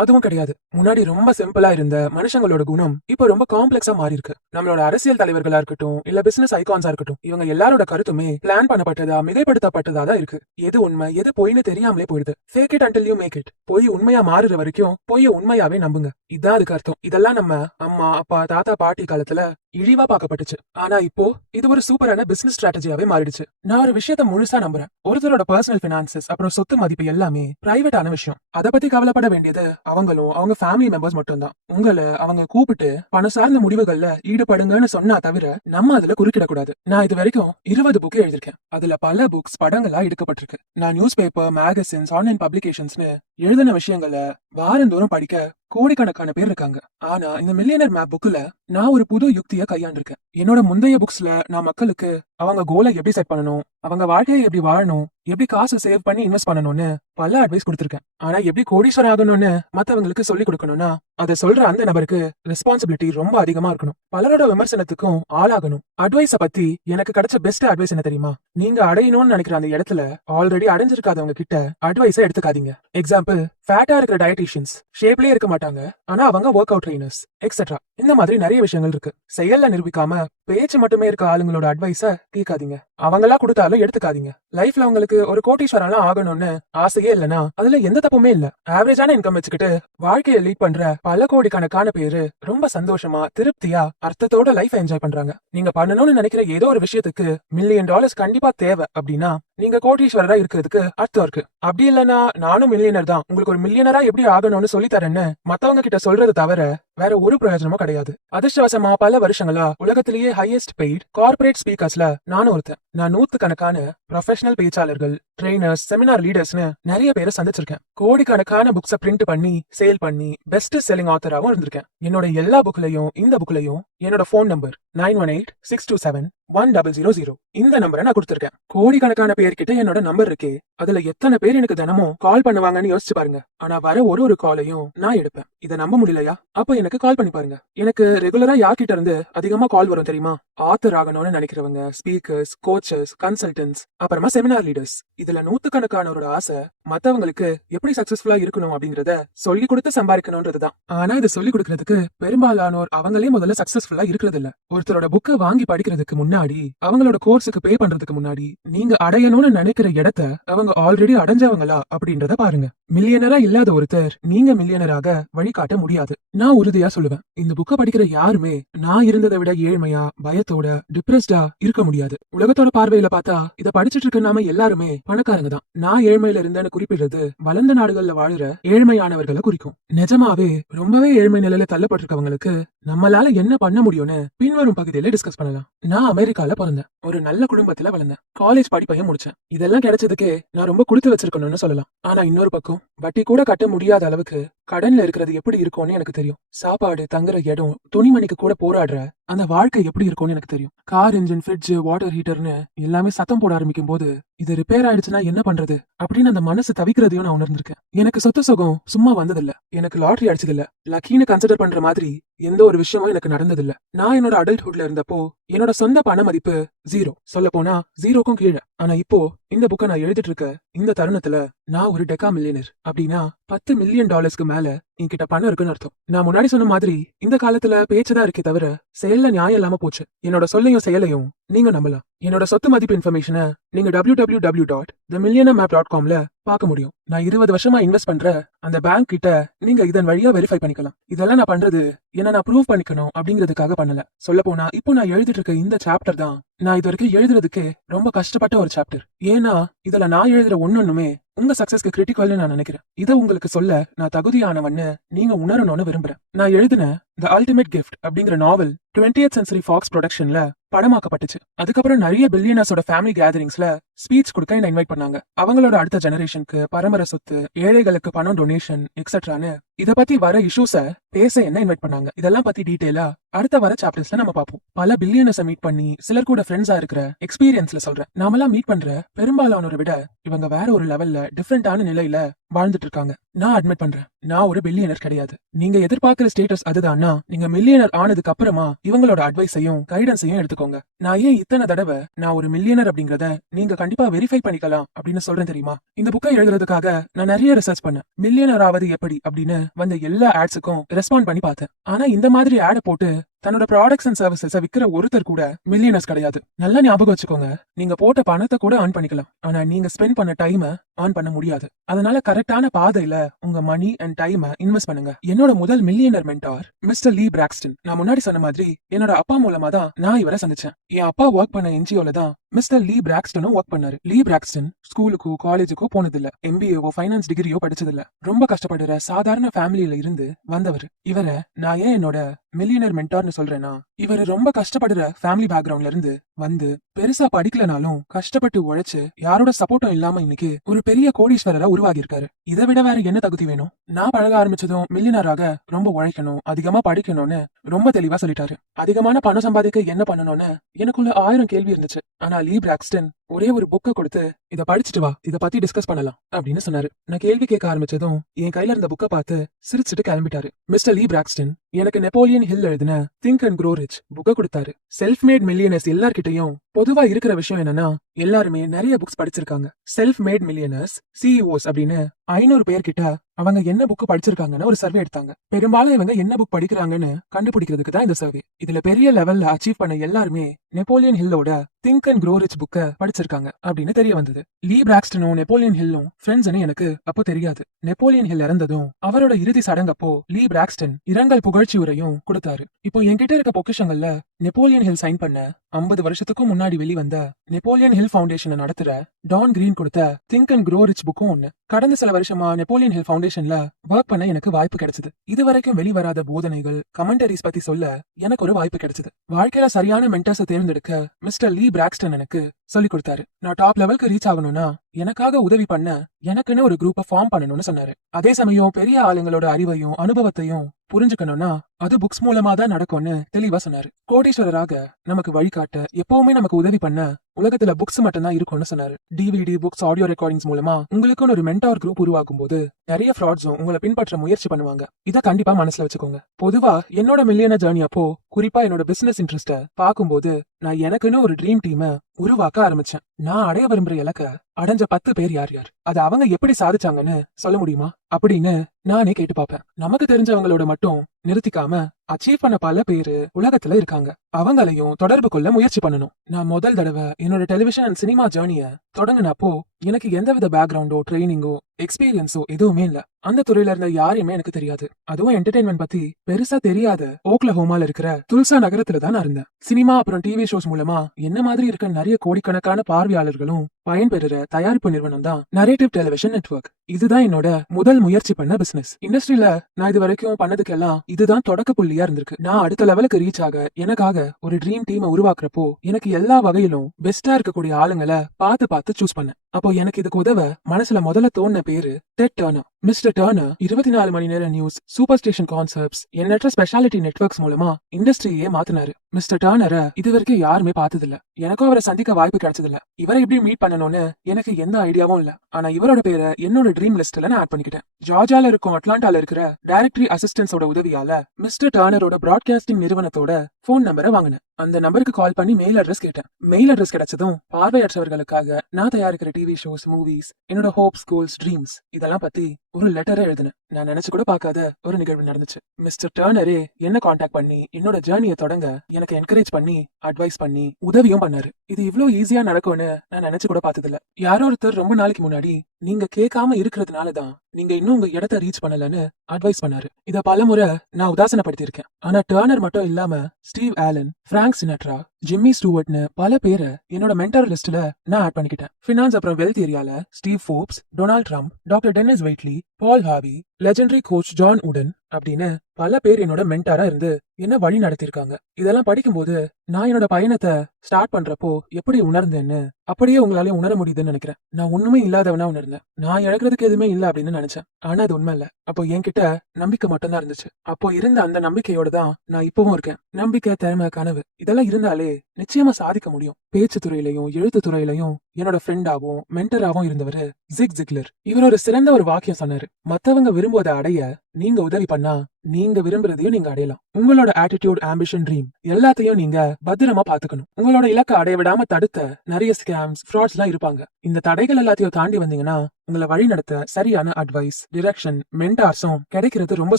அதுவும் கிடையாது. முன்னாடி ரொம்ப சிம்பிளா இருந்த மனுஷங்களோட குணம் இப்ப ரொம்ப காம்ப்ளெக்ஸா மாறி இருக்கு. நம்மளோட அரசியல் தலைவர்களா இருக்கட்டும் இல்ல பிசினஸ் ஐகான்ஸா இருக்கட்டும், இவங்க எல்லாரோட கருத்துமே பிளான் பண்ணப்பட்டதா, மிகைப்படுத்தப்பட்டதா தான் இருக்கு. எது உண்மை எது பொய்னு தெரியாமலே போயிடுது. Fake it until you make it. பொய் உண்மையா மாறுற வரைக்கும் பொய்ய உண்மையாவே நம்புங்க. இதான் அதுக்கு அர்த்தம். இதெல்லாம் நம்ம அம்மா, அப்பா, தாத்தா, பாட்டி காலத்துல இழிவா பார்க்கப்பட்டுச்சு. ஆனா இப்போ இது ஒரு சூப்பரான பிசினஸ் ஸ்ட்ராட்டஜியாவே மாறிடுச்சு. நான் ஒரு விஷயத்த முழுசா நம்புறேன். ஒருத்தரோட பர்சனல் பினான்சஸ் அப்புறம் சொத்து மதிப்பு எல்லாமே பிரைவேட்டான விஷயம். அதை பத்தி கவலைப்பட வேண்டியது அவங்களும் அவங்க ஃபேமிலி மெம்பர்ஸ் மட்டும் தான். உங்களை அவங்க கூப்பிட்டு பணம் சார்ந்த முடிவுகள்ல ஈடுபடுங்கன்னு சொன்னா தவிர நம்ம அதுல குறுக்கிடக்கூடாது. நான் இது வரைக்கும் 20 புக் எழுதிருக்கேன். அதுல பல புக்ஸ் படங்களா எடுக்கப்பட்டிருக்கு. நான் நியூஸ் பேப்பர், மேகசின்ஸ், ஆன்லைன் பப்ளிகேஷன்ஸ்னு எழுதின விஷயங்களை வாரந்தோறும் படிக்க கோடிக்கணக்கான பேர் இருக்காங்க. ஆனா இந்த மில்லியனர் மேப் புக்ல நான் ஒரு புது யுக்தியை கையாண்டிருக்கேன். என்னோட முந்தைய புக்ஸ்ல நான் மக்களுக்கு அவங்க கோலை எப்படி செட் பண்ணணும், அவங்க வாழ்க்கையை எப்படி வாழணும், எப்படி காசு சேவ் பண்ணி இன்வெஸ்ட் பண்ணணும்னு பல அட்வைஸ் கொடுத்திருக்கேன். ஆனா எப்படி கோடீஸ்வரன் ஆகணும்னு மத்தவங்களுக்கு சொல்லி கொடுக்கணும்னா அதை சொல்ற அந்த நபருக்கு ரெஸ்பான்சிபிலிட்டி ரொம்ப அதிகமா இருக்கணும். பலரோட விமர்சனத்துக்கும் ஆளாகணும். அட்வைஸ பத்தி எனக்கு கிடைச்ச பெஸ்ட் அட்வைஸ் என்ன தெரியுமா? நீங்க அடையணும்னு நினைக்கிற அந்த இடத்துல ஆல்ரெடி அடைஞ்சிருக்காதவங்க கிட்ட அட்வைஸை எடுத்துக்காதீங்க. எக்ஸாம்பிள், ஃபேட்டா இருக்கிற டயட்டிஷியன்ஸ் ஷேப்லயே இருக்க மாட்டாங்க, ஆனா அவங்க ஒர்க் அவுட் ட்ரெயினர்ஸ் எக்ஸெட்ரா. இந்த மாதிரி நிறைய விஷயங்கள் இருக்கு. செயல்ல நிரூபிக்காம பேச்சு மட்டுமே இருக்க ஆளுங்களோட அட்வைஸ கேட்காதீங்க. அவங்களா கொடுத்தாலும் எடுத்துக்காதீங்க. லைஃப்ல உங்களுக்கு ஒரு கோடீஸ்வரன்லாம் ஆகணும்னு ஆசையே இல்லனா அதுல எந்த தப்புமே இல்ல. ஆவரேஜான இன்கம் வச்சுக்கிட்டு வாழ்க்கையை லீட் பண்ற பல கோடிக்கணக்கான பேரு ரொம்ப சந்தோஷமா, திருப்தியா, அர்த்தத்தோட லைஃப் என்ஜாய் பண்றாங்க. நீங்க பண்ணணும்னு நினைக்கிற ஏதோ ஒரு விஷயத்துக்கு $1,000,000 கண்டிப்பா தேவை அப்படின்னா நீங்க கோடீஸ்வரரா இருக்கிறதுக்கு அர்த்தம் இருக்கு. அப்படி இல்லனா நானும் மில்லியனர் தான், உங்களுக்கு ஒரு மில்லியனரா எப்படி ஆகணும்னு சொல்லி தரேன்னு மத்தவங்க கிட்ட சொல்றது தவிர வேற ஒரு பிரயோஜனமும் கிடையாது. அதிர்ஷ்டவசமா பல வருஷங்களா உலகத்திலேயே ஹையஸ்ட் பெய்ட் கார்பரேட் ஸ்பீக்கர்ஸ்ல நானும் ஒருத்தன். நான் நூத்துக்கணக்கான ப்ரொஃபஷனல் பேச்சாளர்கள், ட்ரெயினர்ஸ், செமினார் லீடர்ஸ்னு நிறைய பேரை சந்திச்சிருக்கேன். கோடிக்கணக்கான புக்ஸ பிரிண்ட் பண்ணி சேல் பண்ணி பெஸ்ட் செல்லிங் ஆத்தராவும் இருந்திருக்கேன். என்னோட எல்லா புக்லயும் இந்த புக்லயும் என்னோட போன் நம்பர் 9186271000 இந்த நம்பரை நான் கொடுத்திருக்கேன். கோடிக்கணக்கான பேர்கிட்ட என்னோட நம்பர் இருக்கே, அதுல எத்தனை பேர் எனக்கு தினமும் கால் பண்ணுவாங்கன்னு யோசிச்சு பாருங்க. ஆனா வர ஒரு காலையும் நான் எடுப்பேன். இதை நம்ப முடியலையா? அப்ப எனக்கு கால் பண்ணி பாருங்க. எனக்கு ரெகுலரா யார்கிட்ட இருந்து அதிகமா கால் வரும் தெரியுமா? ஆத்தர் ஆகணும்னு நினைக்கிறவங்க, ஸ்பீக்கர்ஸ், கோச்சஸ், கன்சல்டன்ஸ், அப்புறமா செமினார் லீடர்ஸ். இதுல நூத்துக்கணக்கானோட ஆசை மத்தவங்களுக்கு எப்படி சக்சஸ்ஃபுல்லா இருக்கணும் அப்படிங்கறத சொல்லி கொடுத்து சம்பாதிக்கணும்ன்றதுதான். ஆனா இது சொல்லி கொடுக்கறதுக்கு பெரும்பாலானோர் அவங்களே முதல்ல சக்சஸ்ஃபுல்லா இருக்கிறது இல்ல. ஒருத்தரோட புக்கை வாங்கி படிக்கிறதுக்கு முன்னாடி, அவங்களோட கோர்ஸுக்கு பே பண்றதுக்கு முன்னாடி நீங்க அடையணும்னு நினைக்கிற இடத்த அவங்க ஆல்ரெடி அடைஞ்சவங்களா அப்படின்றத பாருங்க. மில்லியனரா இல்லாத ஒருத்தர் நீங்க மில்லியனராக வழிகாட்ட முடியாது. நான் உறுதியா சொல்லுவேன், இந்த புக்கை படிக்கிற யாருமே நான் இருந்ததை விட ஏழ்மையா, பயத்தோட, டிப்ரெஸ்டா இருக்க முடியாது. உலகத்தோட பார்வையில பார்த்தா இதை படிச்சுட்டு இருக்க நாம எல்லாருமே பணக்காரங்க தான். நான் ஏழ்மையில இருந்தேன்னு குறிப்பிடுறது வளர்ந்த நாடுகள்ல வாழுற ஏழ்மையானவர்களை குறிக்கும். நிஜமாவே ரொம்பவே ஏழ்மை நிலையில தள்ளப்பட்டிருக்கவங்களுக்கு நம்மளால என்ன பண்ண முடியும்னு பின்வரும் பகுதியில டிஸ்கஸ் பண்ணலாம். நான் அமெரிக்கால பிறந்தேன். ஒரு நல்ல குடும்பத்துல வளர்ந்தேன். காலேஜ் படிப்பையும் முடிச்சேன். இதெல்லாம் கிடைச்சதுக்கே நான் ரொம்ப கொடுத்து வச்சிருக்கணும்னு சொல்லலாம். ஆனா இன்னொரு பக்கம் வட்டி கூட கட்ட முடியாத அளவுக்கு கடன்ல இருக்கிறது எப்படி இருக்கும்னு எனக்கு தெரியும். சாப்பாடு, தங்குற இடம், துணிமணிக்கு கூட போராடுற அந்த வாழ்க்கை எப்படி இருக்கும்னு எனக்கு தெரியும். கார் இன்ஜின், ஃப்ரிட்ஜ், வாட்டர் ஹீட்டர்னு எல்லாமே சத்தம் போட ஆரம்பிக்கும் போது இது ரிப்பேர் ஆயிடுச்சுன்னா என்ன பண்றது அப்படின்னு அந்த மனசு தவிக்கிறதையும் நான் உணர்ந்திருக்கேன். எனக்கு சொத்து சுகம் சும்மா வந்ததில்ல. எனக்கு லாட்டரி அடிச்சதில்ல. லக்கின்னு கன்சிடர் பண்ற மாதிரி எந்த ஒரு விஷயமும் எனக்கு நடந்ததில்ல. நான் என்னோட அடல்ட்ஹுட்ல இருந்தப்போ என்னோட சொந்த பண மதிப்பு 0. சொல்ல போனா 0க்கும் கீழே. ஆனா இப்போ இந்த புக்கை நான் எழுதிட்டு இருக்க இந்த தருணத்துல நான் ஒரு டெக்கா மில்லியனர். அப்படின்னா $10 மில்லியன் மேல என்கிட்ட பணம் இருக்குன்னு அர்த்தம். நான் முன்னாடி சொன்ன மாதிரி இந்த காலத்துல பேச்சுதான் இருக்கே தவிர செயல்ல நியாயம் இல்லாம போச்சு. என்னோட சொல்லையும் செயலையும் நீங்க நம்பலாம். என்னோட சொத்து மதிப்பு இன்ஃபர்மேஷனை நீங்க www.themillionairmap.comல பார்க்க முடியும். நான் 20 வருஷமா இன்வெஸ்ட் பண்ற அந்த பேங்க் கிட்ட நீங்க இதன் வழியா வெரிஃபை பண்ணிக்கலாம். இதெல்லாம் நான் பண்றது என்ன நான் ப்ரூவ் பண்ணிக்கணும் அப்படிங்கிறதுக்காக பண்ணல. சொல்ல போனா இப்போ நான் எழுதிட்டு இருக்க இந்த சாப்டர் தான் நான் இது வரைக்கும் எழுதுறதுக்கு ரொம்ப கஷ்டப்பட்ட ஒரு சாப்டர். ஏன்னா இதுல நான் எழுதுற ஒன்னொன்னுமே உங்க சக்சஸ்க்கு கிரிட்டிக்கல்னு நான் நினைக்கிறேன். இதை உங்களுக்கு சொல்ல நான் தகுதியானவன்னு நீங்க உணரணும்னு விரும்புறேன். நான் எழுதின தி அல்டிமேட் கிஃப்ட் அப்படிங்கிற நாவல் 20th சென்ச்சுரி ஃபாக்ஸ் ப்ரொடக்ஷன்ல படமாக்கப்பட்டுச்சு. அதுக்கப்புறம் நிறைய பில்லியனர்ஸோட ஃபேமிலி கேதரிங்ஸ்ல ஸ்பீச் கொடுக்க என்ன இன்வைட் பண்ணாங்க. அவங்களோட அடுத்த ஜெனரேஷனுக்கு பரம்பரை சொத்து, ஏழைகளுக்கு பணம் டொனேஷன் எக்ஸெட்ரான்னு இத பத்தி வர இஷ்யூஸ பேச என்ன இன்வைட் பண்ணாங்க. இதெல்லாம் பத்தி டீடைலா அடுத்த வர சாப்டர்ஸ்ல நம்ம பார்ப்போம். பல பில்லியனர்ஸை மீட் பண்ணி சிலர் கூட ஃப்ரெண்ட்ஸா இருக்கிற எக்ஸ்பீரியன்ஸ்ல சொல்றேன். நாமெல்லாம் மீட் பண்ற பெரும்பாலானோரை விட இவங்க வேற ஒரு லெவல்ல டிஃப்ரெண்டான நிலையில வாழ்ந்துட்டு இருக்காங்க. நான் அட்மிட் பண்றேன், நான் ஒரு பில்லியனர் கிடையாது. நீங்க எதிர்பார்க்கிற ஸ்டேட்டஸ் அதுதான்னா நீங்க மில்லியனர் ஆனதுக்கு அப்புறமா இவங்களோட அட்வைஸையும் கைடன்ஸையும் எடுத்துக்கோங்க. நான் ஏன் இத்தனை தடவை நான் ஒரு மில்லியனர் அப்படிங்கறத நீங்க கண்டிப்பா வெரிஃபை பண்ணிக்கலாம் அப்படின்னு சொல்றேன் தெரியுமா? இந்த புக்கை எழுதுறதுக்காக நான் நிறைய ரிசர்ச் பண்ணேன். மில்லியனர் ஆவது எப்படி அப்படின்னு வந்த எல்லா ஆட்ஸுக்கும் ரெஸ்பாண்ட் பண்ணி பார்த்தேன். ஆனா இந்த மாதிரி ஆட் போட்டு தன்னோட ப்ராடக்ட்ஸ் அண்ட் சர்வீசஸ் விக்கிற ஒருத்தர் கூட மில்லியனர்ஸ் கிடையாது. நல்லா ஞாபகம் வச்சுக்கோங்க, நீங்க போட்ட பணத்தை கூட earn பண்ணிக்கலாம், ஆனா நீங்க ஸ்பெண்ட் பண்ண டைம் earn பண்ண முடியாது. அதனால கரெக்டான பாதையில உங்க மணி அண்ட் டைம் இன்வெஸ்ட் பண்ணுங்க. என்னோட முதல் மில்லியனர் மென்டார் மிஸ்டர் லீ பிராக்ஸ்டன். நான் முன்னாடி சொன்ன மாதிரி என்னோட அப்பா மூலமா தான் நான் இவரை சந்திச்சேன். என் அப்பா ஒர்க் பண்ண என்ஜிஓல தான் மிஸ்டர் லீ பிராக்ஸ்டனும் ஒர்க் பண்ணாரு. லீ பிராக்ஸ்டன் ஸ்கூலுக்கோ காலேஜுக்கோ போனதில்ல, எம்பிஏவோ ஃபைனான்ஸ் டிகிரியோ படிச்சதில்ல. ரொம்ப கஷ்டப்படுற சாதாரண ஃபேமிலியில இருந்து வந்தவர். இவரை நான் ஏன் என்னோட மில்லியனர் மென்டார்னு சொல்றேன்னா, இவர் ரொம்ப கஷ்டப்படுற ஃபேமிலி பேக்ரவுண்ட்ல இருந்து வந்து பெருசா படிக்கலனாலும் கஷ்டப்பட்டு உழைச்சு யாரோட சப்போர்ட்டும் இல்லாம இன்னைக்கு ஒரு பெரிய கோடீஸ்வரரா உருவாகி இருக்காரு. இதை விட வேற என்ன தகுதி வேணும்? நான் பழக ஆரம்பிச்சதும் மில்லியனராக ரொம்ப உழைக்கணும், அதிகமா படிக்கணும்னு ரொம்ப தெளிவா சொல்லிட்டாரு. அதிகமான பணம் சம்பாதிக்க என்ன பண்ணணும்னு எனக்குள்ள 1000 கேள்வி இருந்துச்சு. ஆனா லீ பிராக்ஸ்டன் ஒரே ஒரு புக்கை கொடுத்து இத படிச்சுட்டு வா, இத பத்தி டிஸ்கஸ் பண்ணலாம் அப்படின்னு சொன்னாரு. நான் கேள்வி கேட்க ஆரம்பிச்சதும் என் கையில இருந்த புக்கை பார்த்து சிரிச்சுட்டு கிளம்பிட்டாரு. மிஸ்டர் லீ பிராக்ஸ்டன் எனக்கு நெப்போலியன் ஹில் எழுதின திங்க் அண்ட் க்ரோ ரிச் புக்கை கொடுத்தாரு. செல்ஃப் மேட் மில்லியனர்ஸ் எல்லார்கிட்டையும் பொதுவா இருக்கிற விஷயம் என்னன்னா, எல்லாருமே நிறைய புக்ஸ் படிச்சிருக்காங்க. செல்ஃப் மேட் மில்லியனர்ஸ் சிஇஓஸ் அப்படின்னு 500 பேர்கிட்ட அவங்க என்ன புக் படிச்சிருக்காங்கன்னு ஒரு சர்வே எடுத்தாங்க. பெரும்பாலும் இவங்க என்ன புக் படிக்கிறாங்கன்னு கண்டுபிடிக்கிறதுக்கு தான் இந்த சர்வே. இதுல பெரிய லெவல்ல அச்சீவ் பண்ண எல்லாருமே நெப்போலியன் ஹில்லோட திங்க் அண்ட் க்ரோ ரிச் புக்கை படிச்சிருக்காங்க அப்படின்னு தெரிய வந்தது. லீ பிராக்ஸ்டனும் நெப்போலியன் ஹில்லும் ஃப்ரெண்ட்ஸ்னு எனக்கு அப்போ தெரியாது. நெப்போலியன் ஹில் இறந்ததும் அவரோட இறுதி சடங்கப்போ லீ பிராக்ஸ்டன் இரங்கல் புகழ்ச்சி உரையும் கொடுத்தாரு. இப்போ என்கிட்ட இருக்க பொக்கிஷங்கள்ல நெப்போலியன் ஹில் சைன் பண்ண 50 வருஷத்துக்கும் முன்னாடி வெளிவந்த நெப்போலியன் ஹில் ஃபவுண்டேஷனை நடத்துற டான் கிரீன் கொடுத்த திங்க் அண்ட் க்ரோ ரிச் புக்கும் ஒண்ணு. கடந்த சில வருஷமா நெப்போலியன் ஹில் ஃபவுண்டேஷன்ல ஒர்க் பண்ண எனக்கு வாய்ப்பு கிடைச்சது. இதுவரைக்கும் வெளிவராத போதனைகள் கமெண்டரிஸ் பத்தி சொல்ல எனக்கு ஒரு வாய்ப்பு கிடைச்சது. வாழ்க்கையில சரியான மென்டர்ஸை தேர்ந்தெடுக்க மிஸ்டர் லீ பிராக்ஸ்டன் எனக்கு சொல்லி கொடுத்தாரு. நான் டாப் லெவலுக்கு ரீச் ஆகணும்னா எனக்காக உதவி பண்ண எனக்குன்னு ஒரு குரூப்பை ஃபார்ம் பண்ணணும்னு சொன்னாரு. அதே சமயம் பெரிய ஆளுங்களோட அறிவையும் அனுபவத்தையும் புரிஞ்சுக்கணும்னா அது புக்ஸ் மூலமா தான் நடக்கும்னு தெளிவா சொன்னாரு. கோடீஸ்வரராக நமக்கு வழிகாட்ட எப்பவுமே நமக்கு உதவி பண்ண உலகத்துல புக்ஸ் மட்டும் தான் இருக்கும்னு சொன்னாரு. டிவிடி புக்ஸ் ஆடியோ ரெக்கார்டிங்ஸ் மூலமா உங்களுக்குன்னு ஒரு மென்டார் குரூப் உருவாக்கும் போது நிறைய ஃப்ராட்ஸும் உங்களை பின்பற்ற முயற்சி பண்ணுவாங்க. இதை கண்டிப்பா மனசுல வச்சுக்கோங்க. பொதுவா என்னோட மில்லியனர் ஜர்னி அப்போ குறிப்பா என்னோட பிசினஸ் இன்ட்ரெஸ்ட பாக்கும்போது நான் எனக்குன்னு ஒரு ட்ரீம் டீமை உருவாக்க ஆரம்பிச்சேன். நான் அடைய விரும்புற இலக்க அடைஞ்ச 10 பேர் யார் யார், அது அவங்க எப்படி சாதிச்சாங்கன்னு சொல்ல முடியுமா அப்படின்னு நானே கேட்டு பாப்பேன். நமக்கு தெரிஞ்சவங்களோட மட்டும் நிறுத்திக்காம அச்சீவ் பண்ண பல பேரு உலகத்துல இருக்காங்க. அவங்களையும் தொடர்பு கொள்ள முயற்சி பண்ணணும். நான் முதல் தடவை என்னோட டெலிவிஷன் அண்ட் சினிமா ஜேர்னிய தொடங்கினப்போ எனக்கு எந்தவித பேக்ரவுண்டோ ட்ரைனிங்கோ எக்ஸ்பீரியன்ஸோ எதுவுமே இல்ல. அந்த துறையில இருந்த யாரையுமே எனக்கு தெரியாது. அதுவும் என்டர்டைன்மெண்ட் பத்தி பெருசா தெரியாத ஓக்லஹோமால இருக்கிற துல்சா நகரத்துல தான் நான் இருந்தேன். சினிமா அப்புறம் டிவி ஷோஸ் மூலமா என்ன மாதிரி இருக்க நிறைய கோடிக்கணக்கான பார்வையாளர்களும் பயன்பெறுற தயாரிப்பு நிறுவனம் தான் நரேட்டிவ் டெலிவிஷன் நெட்வொர்க். இதுதான் என்னோட முதல் முயற்சி பண்ண பிசினஸ். இண்டஸ்ட்ரியில நான் இது வரைக்கும் பண்ணதுக்கெல்லாம் இதுதான் தொடக்க புள்ளியா இருந்திருக்கு. நான் அடுத்த லெவலுக்கு ரீச் ஆக எனக்காக ஒரு ட்ரீம் டீமை உருவாக்குறப்போ எனக்கு எல்லா வகையிலும் பெஸ்டா இருக்கக்கூடிய ஆளுங்களை பார்த்து சூஸ் பண்ணேன். அப்போ எனக்கு இதுக்கு உதவ மனசுல முதல்ல தோணுன பேரு டெட் டர்னர். மிஸ்டர் டர்னர் 24 மணி நேர நியூஸ், சூப்பர் ஸ்டேஷன் கான்செப்ட்ஸ், எண்ணற்ற ஸ்பெஷாலிட்டி நெட்வொர்க்ஸ் மூலமா இண்டஸ்ட்ரியே மாத்தினாரு. மிஸ்டர் டர்னரை இது வரைக்கும் யாருமே பார்த்ததில்ல. எனக்கும் அவரை சந்திக்க வாய்ப்பு கிடைச்சதில்ல. இவரை எப்படி மீட் பண்ணணும்னு எனக்கு எந்த ஐடியாவும் இல்ல. ஆனா இவரோட பேரை என்னோட ட்ரீம் லிஸ்ட்ல நான் ஆட் பண்ணிக்கிட்டேன். ஜார்ஜியால இருக்கும் அட்லாண்டால இருக்கிற டைரக்டரி அசிஸ்டன்ஸோட உதவியால மிஸ்டர் டர்னரோட பிராட்காஸ்டிங் நிறுவனத்தோட போன் நம்பரை வாங்கினேன். அந்த நம்பருக்கு கால் பண்ணி மெயில் அட்ரஸ் கேட்டேன். மெயில் அட்ரஸ் கிடைச்சதும் பார்வையற்றவர்களுக்காக நான் தயாரிக்கிற டிவி ஷோஸ், மூவிஸ், என்னோட ஹோப்ஸ், கோல்ஸ், ட்ரீம்ஸ் இதெல்லாம் பத்தி ஒரு லெட்டரை எழுதினேன். நான் நினைச்சு கூட பார்க்காத ஒரு நிகழ்வு நடந்துச்சு. மிஸ்டர் டர்னரே என்ன காண்டாக்ட் பண்ணி என்னோட ஜேர்னியை தொடங்க எனக்கு என்கரேஜ் பண்ணி அட்வைஸ் பண்ணி உதவியும் பண்ணாரு. இது இவ்வளவு ஈஸியா நடக்கும்னு நான் நினைச்சு கூட பார்த்ததில்ல. யாரோ ஒருத்தர் ரொம்ப நாளைக்கு முன்னாடி நீங்க கேட்காம இருக்கிறதுனாலதான் நீங்க இன்னும் உங்க இடத்த ரீச் பண்ணலன்னு அட்வைஸ் பண்ணாரு. இத பலமுறை நான் உதாசனப்படுத்தி இருக்கேன். ஆனா டர்னர் மட்டும் இல்லாம ஸ்டீவ் ஆலன், பிராங்க் சினட்ரா, ஜிம்மி ஸ்டூவர்ட்னு பல பேரை என்னோட மென்டர் லிஸ்ட்ல நான் ஆட் பண்ணிக்கிட்டேன். ஃபினான்ஸ் அப்புறம் வெல்த் ஏரியால Steve Forbes, Donald Trump, doctor Dennis Waitley, Paul Harvey, legendary coach John Wooden, அப்படின்னு பல பேர் என்னோட மென்டாரா இருந்து என்ன வழி நடத்திருக்காங்க. இதெல்லாம் படிக்கும்போது நான் என்னோட பயணத்தை ஸ்டார்ட் பண்றப்போ எப்படி உணர்ந்தேன்னு அப்படியே உங்களாலே உணர முடியுதுன்னு நினைக்கிறேன். நான் ஒண்ணுமே இல்லாதவனா உணர்ந்தேன். நான் இழக்கிறதுக்கு எதுவுமே இல்ல அப்படின்னு நினைச்சேன். ஆனா அது உண்மை இல்ல. அப்போ என்கிட்ட நம்பிக்கை மட்டும்தான் இருந்துச்சு. அப்போ இருந்த அந்த நம்பிக்கையோட தான் நான் இப்பவும் இருக்கேன். நம்பிக்கை, திறமை, கனவு இதெல்லாம் இருந்தாலே நிச்சயமா சாதிக்க முடியும். பேச்சு துறையிலையும் எழுத்து துறையிலையும் என்னோட ஃப்ரெண்டாவும் மென்டராவும் இருந்தவர் ஜிக் ஜிக்லர். இவர் ஒரு சிறந்த ஒரு வாக்கியம் சொன்னாரு. மத்தவங்க விரும்புவதை அடைய நீங்க உதவி பண்ணா நீங்க விரும்புறதையும் நீங்க அடையலாம். உங்களோட ஆட்டிடியூட், ஆம்பிஷன், ட்ரீம் எல்லாத்தையும் நீங்க பத்திரமா பாத்துக்கணும். உங்களோட இலக்கை அடைய விடாம தடுத்த நிறைய ஸ்கேம்ஸ், ஃப்ராட்ஸ் எல்லாம் இருப்பாங்க. இந்த தடைகள் எல்லாத்தையும் தாண்டி வந்தீங்கன்னா உங்களை வழி நடத்த சரியான அட்வைஸ், டிரெக்ஷன், மென்டார்ஸும் கிடைக்கிறது ரொம்ப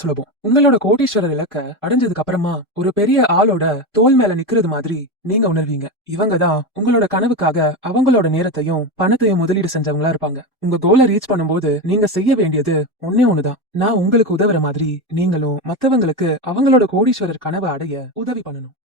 சுலபம். உங்களோட கோடீஸ்வரர் இலக்க அடைஞ்சதுக்கு அப்புறமா ஒரு பெரிய ஆளோட தோல் மேல நிக்கிறது மாதிரி நீங்க உணர்வீங்க. இவங்க தான் உங்களோட கனவுக்காக அவங்களோட நேரத்தையும் பணத்தையும் முதலீடு செஞ்சவங்களா இருப்பாங்க. உங்க கோலை ரீச் பண்ணும்போது நீங்க செய்ய வேண்டியது ஒன்னே ஒண்ணுதான். நான் உங்களுக்கு உதவுற மாதிரி நீங்களும் மத்தவங்களுக்கு அவங்களோட கோடீஸ்வரர் கனவை அடைய உதவி பண்ணணும்.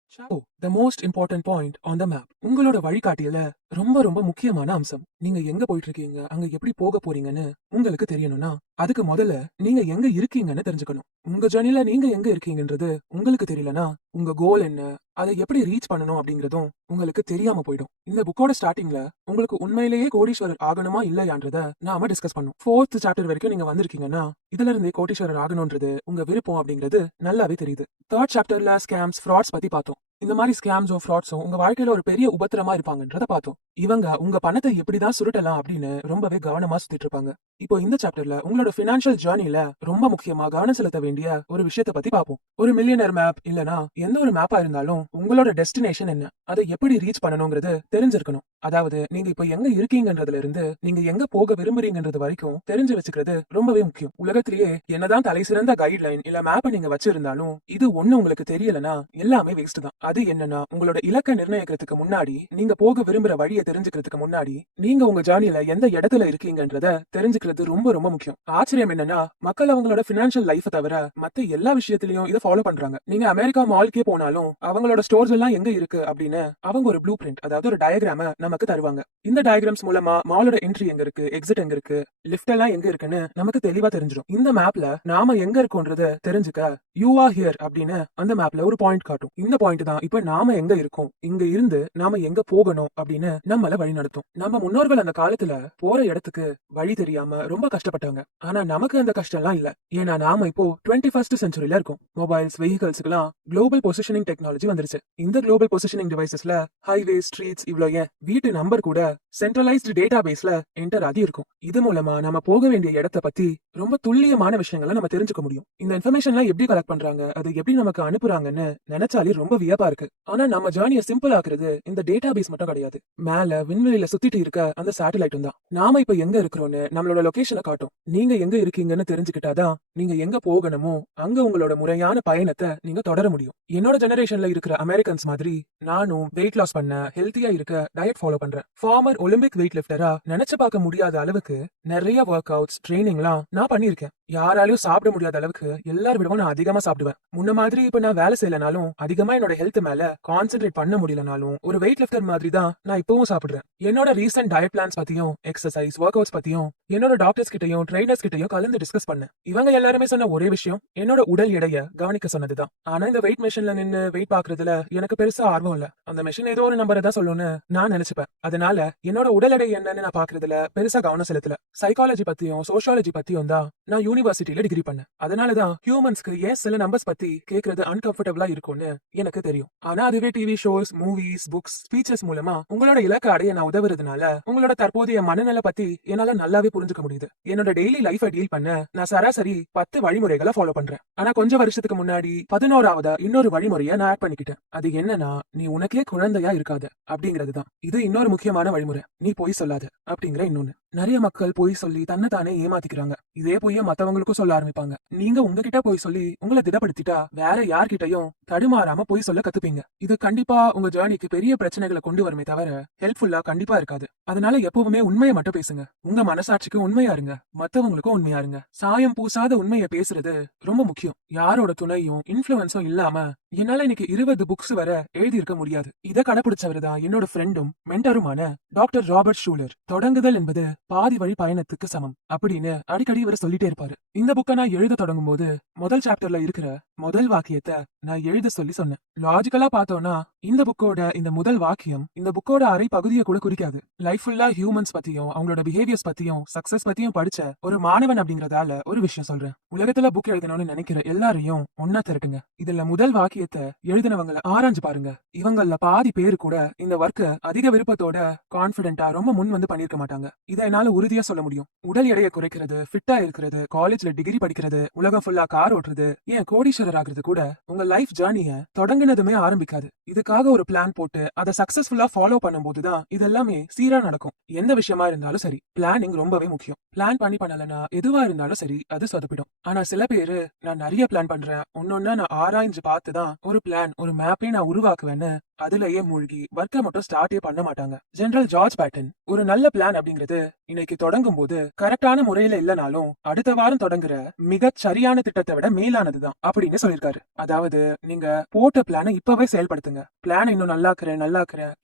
The most important point on the map. உங்களோட வழிகாட்டியில ரொம்ப ரொம்ப முக்கியமான அம்சம். நீங்க எங்க போயிட்டு இருக்கீங்க, அங்க எப்படி போக போறீங்கன்னு உங்களுக்கு தெரியணும்னா அதுக்கு முதல்ல நீங்க எங்க இருக்கீங்கன்னு தெரிஞ்சுக்கணும். உங்க ஜர்னில நீங்க எங்க இருக்கீங்கன்றது உங்களுக்கு தெரியலனா உங்க கோல் என்ன, அதை எப்படி ரீச் பண்ணணும் அப்படிங்கறதும் உங்களுக்கு தெரியாம போயிடும். இந்த புக்கோட ஸ்டார்டிங்ல உங்களுக்கு உண்மையிலேயே கோடீஸ்வரர் ஆகணுமா இல்லையான்றத நாம டிஸ்கஸ் பண்ணோம். 4th சாப்டர் வரைக்கும் நீங்க வந்திருக்கீங்கன்னா இதுல இருந்தே கோடீஸ்வரர் ஆகணும்ன்றது உங்க விருப்பம் அப்படிங்கிறது நல்லாவே தெரியுது. 3rd சாப்டர்ல ஸ்கேம்ஸ், ஃப்ராட்ஸ் பத்தி பார்த்தோம். இந்த மாதிரி ஸ்கேம்ஸும் ஃப்ராட்ஸும் உங்க வாழ்க்கையில ஒரு பெரிய உபத்திரமா இருப்பாங்கன்றத பார்த்தோம். இவங்க உங்க பணத்தை எப்படிதான் சுருட்டலாம் அப்படின்னு ரொம்பவே கவனமா சுத்திட்டு இருப்பாங்க. இப்போ இந்த சாப்டர்ல உங்களோட பினான்சியல் ஜர்னில ரொம்ப முக்கியமா கவனம் செலுத்த வேண்டிய ஒரு விஷயத்தை பத்தி பார்ப்போம். ஒரு மில்லியனர் மேப் இல்லனா எந்த ஒரு மேப்பா இருந்தாலும் உங்களோட டெஸ்டினேஷன் என்ன, அதை எப்படி ரீச் பண்ணணுங்கிறது தெரிஞ்சிருக்கணும். அதாவது நீங்க இப்ப எங்க இருக்கீங்கன்றதுல இருந்து நீங்க எங்க போக விரும்புறீங்கன்றது வரைக்கும் தெரிஞ்சு வச்சுக்கிறது ரொம்பவே முக்கியம். உலகத்திலேயே என்னதான் தலை சிறந்த கைட்லைன் இல்ல மேப்பை நீங்க வச்சிருந்தாலும் இது ஒண்ணு உங்களுக்கு தெரியலனா எல்லாமே வேஸ்ட் தான். அது என்னன்னா உங்களோட இலக்கை நிர்ணயிக்கிறதுக்கு முன்னாடி, நீங்க போக விரும்புற வழியை தெரிஞ்சுக்கிறதுக்கு முன்னாடி நீங்க உங்க ஜர்னில எந்த இடத்துல இருக்கீங்கன்றத தெரிஞ்சுக்கிறது ரொம்ப ரொம்ப முக்கியம். ஆச்சரியம் என்னன்னா மக்கள் அவங்களோட பினான்சியல் லைஃப் தவிர மத்த எல்லா விஷயத்திலயும் இதை ஃபாலோ பண்றாங்க. நீங்க அமெரிக்கா மால்க்கே போனாலும் அவங்களோட ஸ்டோர்ஸ் எல்லாம் எங்க இருக்கு அப்படின்னு அவங்க ஒரு ப்ளூ பிரிண்ட், அதாவது ஒரு டயக்ராம நமக்கு தருவாங்க. இந்த டயக்ராம்ஸ் மூலமா மாலோட என்ட்ரி எங்க இருக்கு, எக்ஸிட் எங்க இருக்கு, லிஃப்ட் எல்லாம் எங்க இருக்குன்னு நமக்கு தெளிவா தெரிஞ்சிடும். இந்த மேப்ல நாம எங்க இருக்கோன்றத தெரிஞ்சுக்க யூ ஆர் ஹியர் அப்படின்னு அந்த மேப்ல ஒரு பாயிண்ட் காட்டும். இந்த பாயிண்ட் தான் இப்ப நாம எங்க இருக்கோம், இங்க இருந்து நாம எங்க போகணும் அப்படின்னு நம்மள வழி நடத்தும். நம்ம முன்னோர்கள் அந்த காலத்துல போற இடத்துக்கு வழி தெரியாம ரொம்ப கஷ்டப்பட்டாங்க. ஆனா நமக்கு அந்த கஷ்டம் எல்லாம் இல்ல. ஏன்னா நாம இப்போ 21st செஞ்சுரியில இருக்கோம். மொபைல்ஸ், வெஹிக்கல்ஸ்க்குலாம் குளோபல் பொசிஷனிங் டெக்னாலஜி வந்துருச்சு. இந்த குளோபல் பொசிஷனிங் டிவைசஸ்ல ஹைவே, ஸ்ட்ரீட்ஸ், இவ்ளோ ஏன் வீட்டு நம்பர் கூட சென்ட்ரலைஸ்டு டேட்டா பேஸ்ல என்டர் ஆகி இருக்கும். இது மூலமா நம்ம போக வேண்டிய இடத்தை பத்தி ரொம்ப துல்லியமான விஷயங்களை நம்ம தெரிஞ்சுக்க முடியும். இந்த இன்ஃபர்மேஷன்லாம் எப்படி கலெக்ட் பண்றாங்க, அது எப்படி நமக்கு அனுப்புறாங்கன்னு நினைச்சாலே ரொம்ப வியப்பா இருக்கு. ஆனா நம்ம ஜர்னியை சிம்பிள் ஆக்குறது இந்த டேட்டா பேஸ் மட்டும் கிடையாது. மேல விண்வெளியில சுத்திட்டு இருக்க அந்த சேட்டலைட்டும் தான். நாம இப்ப எங்க இருக்கிறோம்னு நம்மளோட லொகேஷனை காட்டும். நீங்க எங்க இருக்கீங்கன்னு தெரிஞ்சுக்கிட்டாதான் நீங்க எங்க போகணுமோ அங்க உங்களோட முறையான பயணத்தை நீங்க தொடர முடியும். என்னோட ஜெனரேஷன்ல இருக்கிற அமெரிக்கன்ஸ் மாதிரி நானும் வெயிட் லாஸ் பண்ண, ஹெல்த்தியா இருக்க டயட் ஃபாலோ பண்றேன். ஃபார்மர் ஒலிம்பிக் வெயிட் லிஃப்டரா நினைச்சு பார்க்க முடியாத அளவுக்கு நிறைய ஒர்க் அவுட்ஸ், ட்ரைனிங்லாம் நான் பண்ணிருக்கேன். யாராலையும் சாப்பிட முடியாத அளவுக்கு எல்லாரும் விடவும் நான் அதிகமா சாப்பிடுவேன். முன்ன மாதிரி இப்ப நான் வேலை செய்யலனாலும் அதிகமா என்னோட ஹெல்த் மேல கான்சென்ட்ரேட் பண்ண முடியலனாலும் ஒரு வெயிட் லிஃப்டர் மாதிரி தான் நான் இப்பவும் சாப்பிடுறேன். என்னோட ரீசென்ட் டயட் பிளான்ஸ் பத்தியும், எக்ஸசைஸ், ஒர்க் அவுட்ஸ் பத்தியும் என்னோட டாக்டர்ஸ் கிட்டயும் ட்ரைனர்ஸ் கிட்டயும் கலந்து டிஸ்கஸ் பண்ணேன். இவங்க எல்லாருமே சொன்ன ஒரே விஷயம் என்னோட உடல் எடைய கவனிக்க சொன்னதுதான். ஆனா இந்த வெயிட் மெஷின்ல நின்னு வெயிட் பாக்குறதுல எனக்கு பெருசா ஆர்வம் இல்ல. அந்த மெஷின் ஏதோ ஒரு நம்பரை தான் சொல்லும்னு நான் நினைச்சுப்பேன். அதனால என்னோட உடல் எடை என்னன்னு நான் பாக்குறதுல பெருசா கவனம் செலுத்தல. சைக்காலஜி பத்தியும் சோஷியாலஜி பத்தியும் தான் நான் யூனிவர்சிட்டியில டிகிரி பண்ணேன். அதனாலதான் ஹியூமன்ஸ்க்கு ஏன் சில நம்பர்ஸ் பத்தி கேக்குறது அன்கம்ஃபர்டபுளா இருக்கும்னு எனக்கு தெரியும். ஆனா அதுவே TV shows, movies, books, speeches மூலமா உங்களோட இலக்கை அடைய நான் உதவுறதுனால உங்களோட தற்போதைய மனநல பத்தி என்னால நல்லாவே புரிஞ்சுக்க முடியுது. என்னோட டெய்லி லைஃபை டீல் பண்ண நான் சராசரி 10 வழிமுறைகளை ஃபாலோ பண்றேன். ஆனா கொஞ்சம் வருஷத்துக்கு முன்னாடி 11வது இன்னொரு வழிமுறையை நான் ஆட் பண்ணிக்கிட்டேன். அது என்னன்னா, நீ உனக்கே குழந்தையா இருக்காத அப்படிங்கறதுதான். இது இன்னொரு முக்கியமான வழிமுறை. நீ பொய் சொல்லாத அப்படிங்கிற இன்னொன்னு. நிறைய மக்கள் பொய் சொல்லி தன்னை தானே ஏமாத்திக்கிறாங்க. இதே பொய்ய மத்தவங்களுக்கும் சொல்ல ஆரம்பிப்பாங்க. நீங்க உங்ககிட்ட பொய் சொல்லி உங்களை திடப்படுத்திட்டா வேற யார்கிட்டயும் தடுமாறாம பொய் சொல்ல கத்துப்பீங்க. இது கண்டிப்பா உங்க ஜர்னிக்கு பெரிய பிரச்சனைகளை கொண்டு வருமே தவிர ஹெல்ப்ஃபுல்லா கண்டிப்பா இருக்காது. அதனால எப்பவுமே உண்மையை மட்டும் பேசுங்க. உங்க மனசாட்சிக்கு உண்மையா இருங்க, மத்தவங்களுக்கும் உண்மையா இருங்க. சாயம் பூசாத உண்மையை பேசுறது ரொம்ப முக்கியம். யாரோட துணையும் இன்ஃபுளுன்ஸும் இல்லாம என்னால இன்னைக்கு 20 புக்ஸ் வர எழுதி இருக்க முடியாது. இத கடைபிடிச்சவர் தான் என்னோட ஃப்ரெண்டும் மென்டருமான டாக்டர் ராபர்ட் ஷூலர். தொடங்குதல் என்பது பாதி வழி பயணத்துக்கு சமம் அப்படின்னு அடிக்கடி இவர் சொல்லிட்டே இருப்பாரு. இந்த புக்கை நான் எழுத தொடங்கும் போது முதல் சாப்டர்ல இருக்கிற முதல் வாக்கியத்தை நான் எழுத சொல்லி சொன்னேன். லாஜிக்கலா பார்த்தோம்னா இந்த புக்கோட இந்த முதல் வாக்கியம் இந்த புக்கோட அரை பகுதியை கூட குறிக்காது. லைஃப் ஃபுல்லா ஹியூமன்ஸ் பத்தியும் அவங்களோட பிஹேவியர்ஸ் பத்தியும் சக்சஸ் பத்தியும் படிச்ச ஒரு மாணவன் அப்படிங்கறதால ஒரு விஷயம் சொல்றேன். உலகத்துல புக் எழுதணும்னு நினைக்கிற எல்லாரையும் ஒன்னா திரட்டுங்க. இதுல முதல் வாக்கியத்தை எழுதினவங்களை ஆராய்ஞ்சு பாருங்க. இவங்கள பாதி பேரு கூட இந்த ஒர்க்க அதிக விருப்பத்தோட கான்பிடென்டா ரொம்ப முன் வந்து பண்ணிருக்க மாட்டாங்க. இதை என்னால உறுதியா சொல்ல முடியும். உடல் எடையை குறைக்கிறது, ஃபிட்டா இருக்கிறது, காலேஜ்ல டிகிரி படிக்கிறது, உலகம் ஃபுல்லா கார் ஓட்டுறது, ஏன் கோடீஸ்வரர் ஆகுறது கூட உங்க லைஃப் ஜர்னிய தொடங்கினதுமே ஆரம்பிக்காது. இதுக்காக ஒரு பிளான் போட்டு அதை சக்சஸ்ஃபுல்லா ஃபாலோ பண்ணும்போதுதான் இது எல்லாமே சீரா நடக்கும். எந்த விஷயமா இருந்தாலும் சரி, பிளானிங் ரொம்பவே முக்கியம். பிளான் பண்ணலனா எதுவா இருந்தாலும் சரி அது சொதப்பிடும். ஆனா சில பேரு நான் நிறைய பிளான் பண்றேன், ஒன்னொன்னா நான் ஆராய்ஞ்சு பார்த்துதான் ஒரு பிளான் ஒரு மேப்பே நான் உருவாக்குவேன்னு அதுலயே மூழ்கி ஒர்க்க மட்டும் ஸ்டார்ட்டே பண்ண மாட்டாங்க. ஜெனரல் ஜார்ஜ் பேட்டன் ஒரு நல்ல பிளான் அப்படிங்கிறது இன்னைக்கு தொடங்கும் போது கரெக்டான முறையில இல்லனாலும் அடுத்த வாரம் தொடங்குற மிக சரியான திட்டத்தை விட மேலானதுதான் அப்படின்னு சொல்லிருக்காரு. அதாவது நீங்க போட்ட பிளானை இப்பவே செயல்படுத்துங்க. பிளான் இன்னும் நல்லாக்குறேன்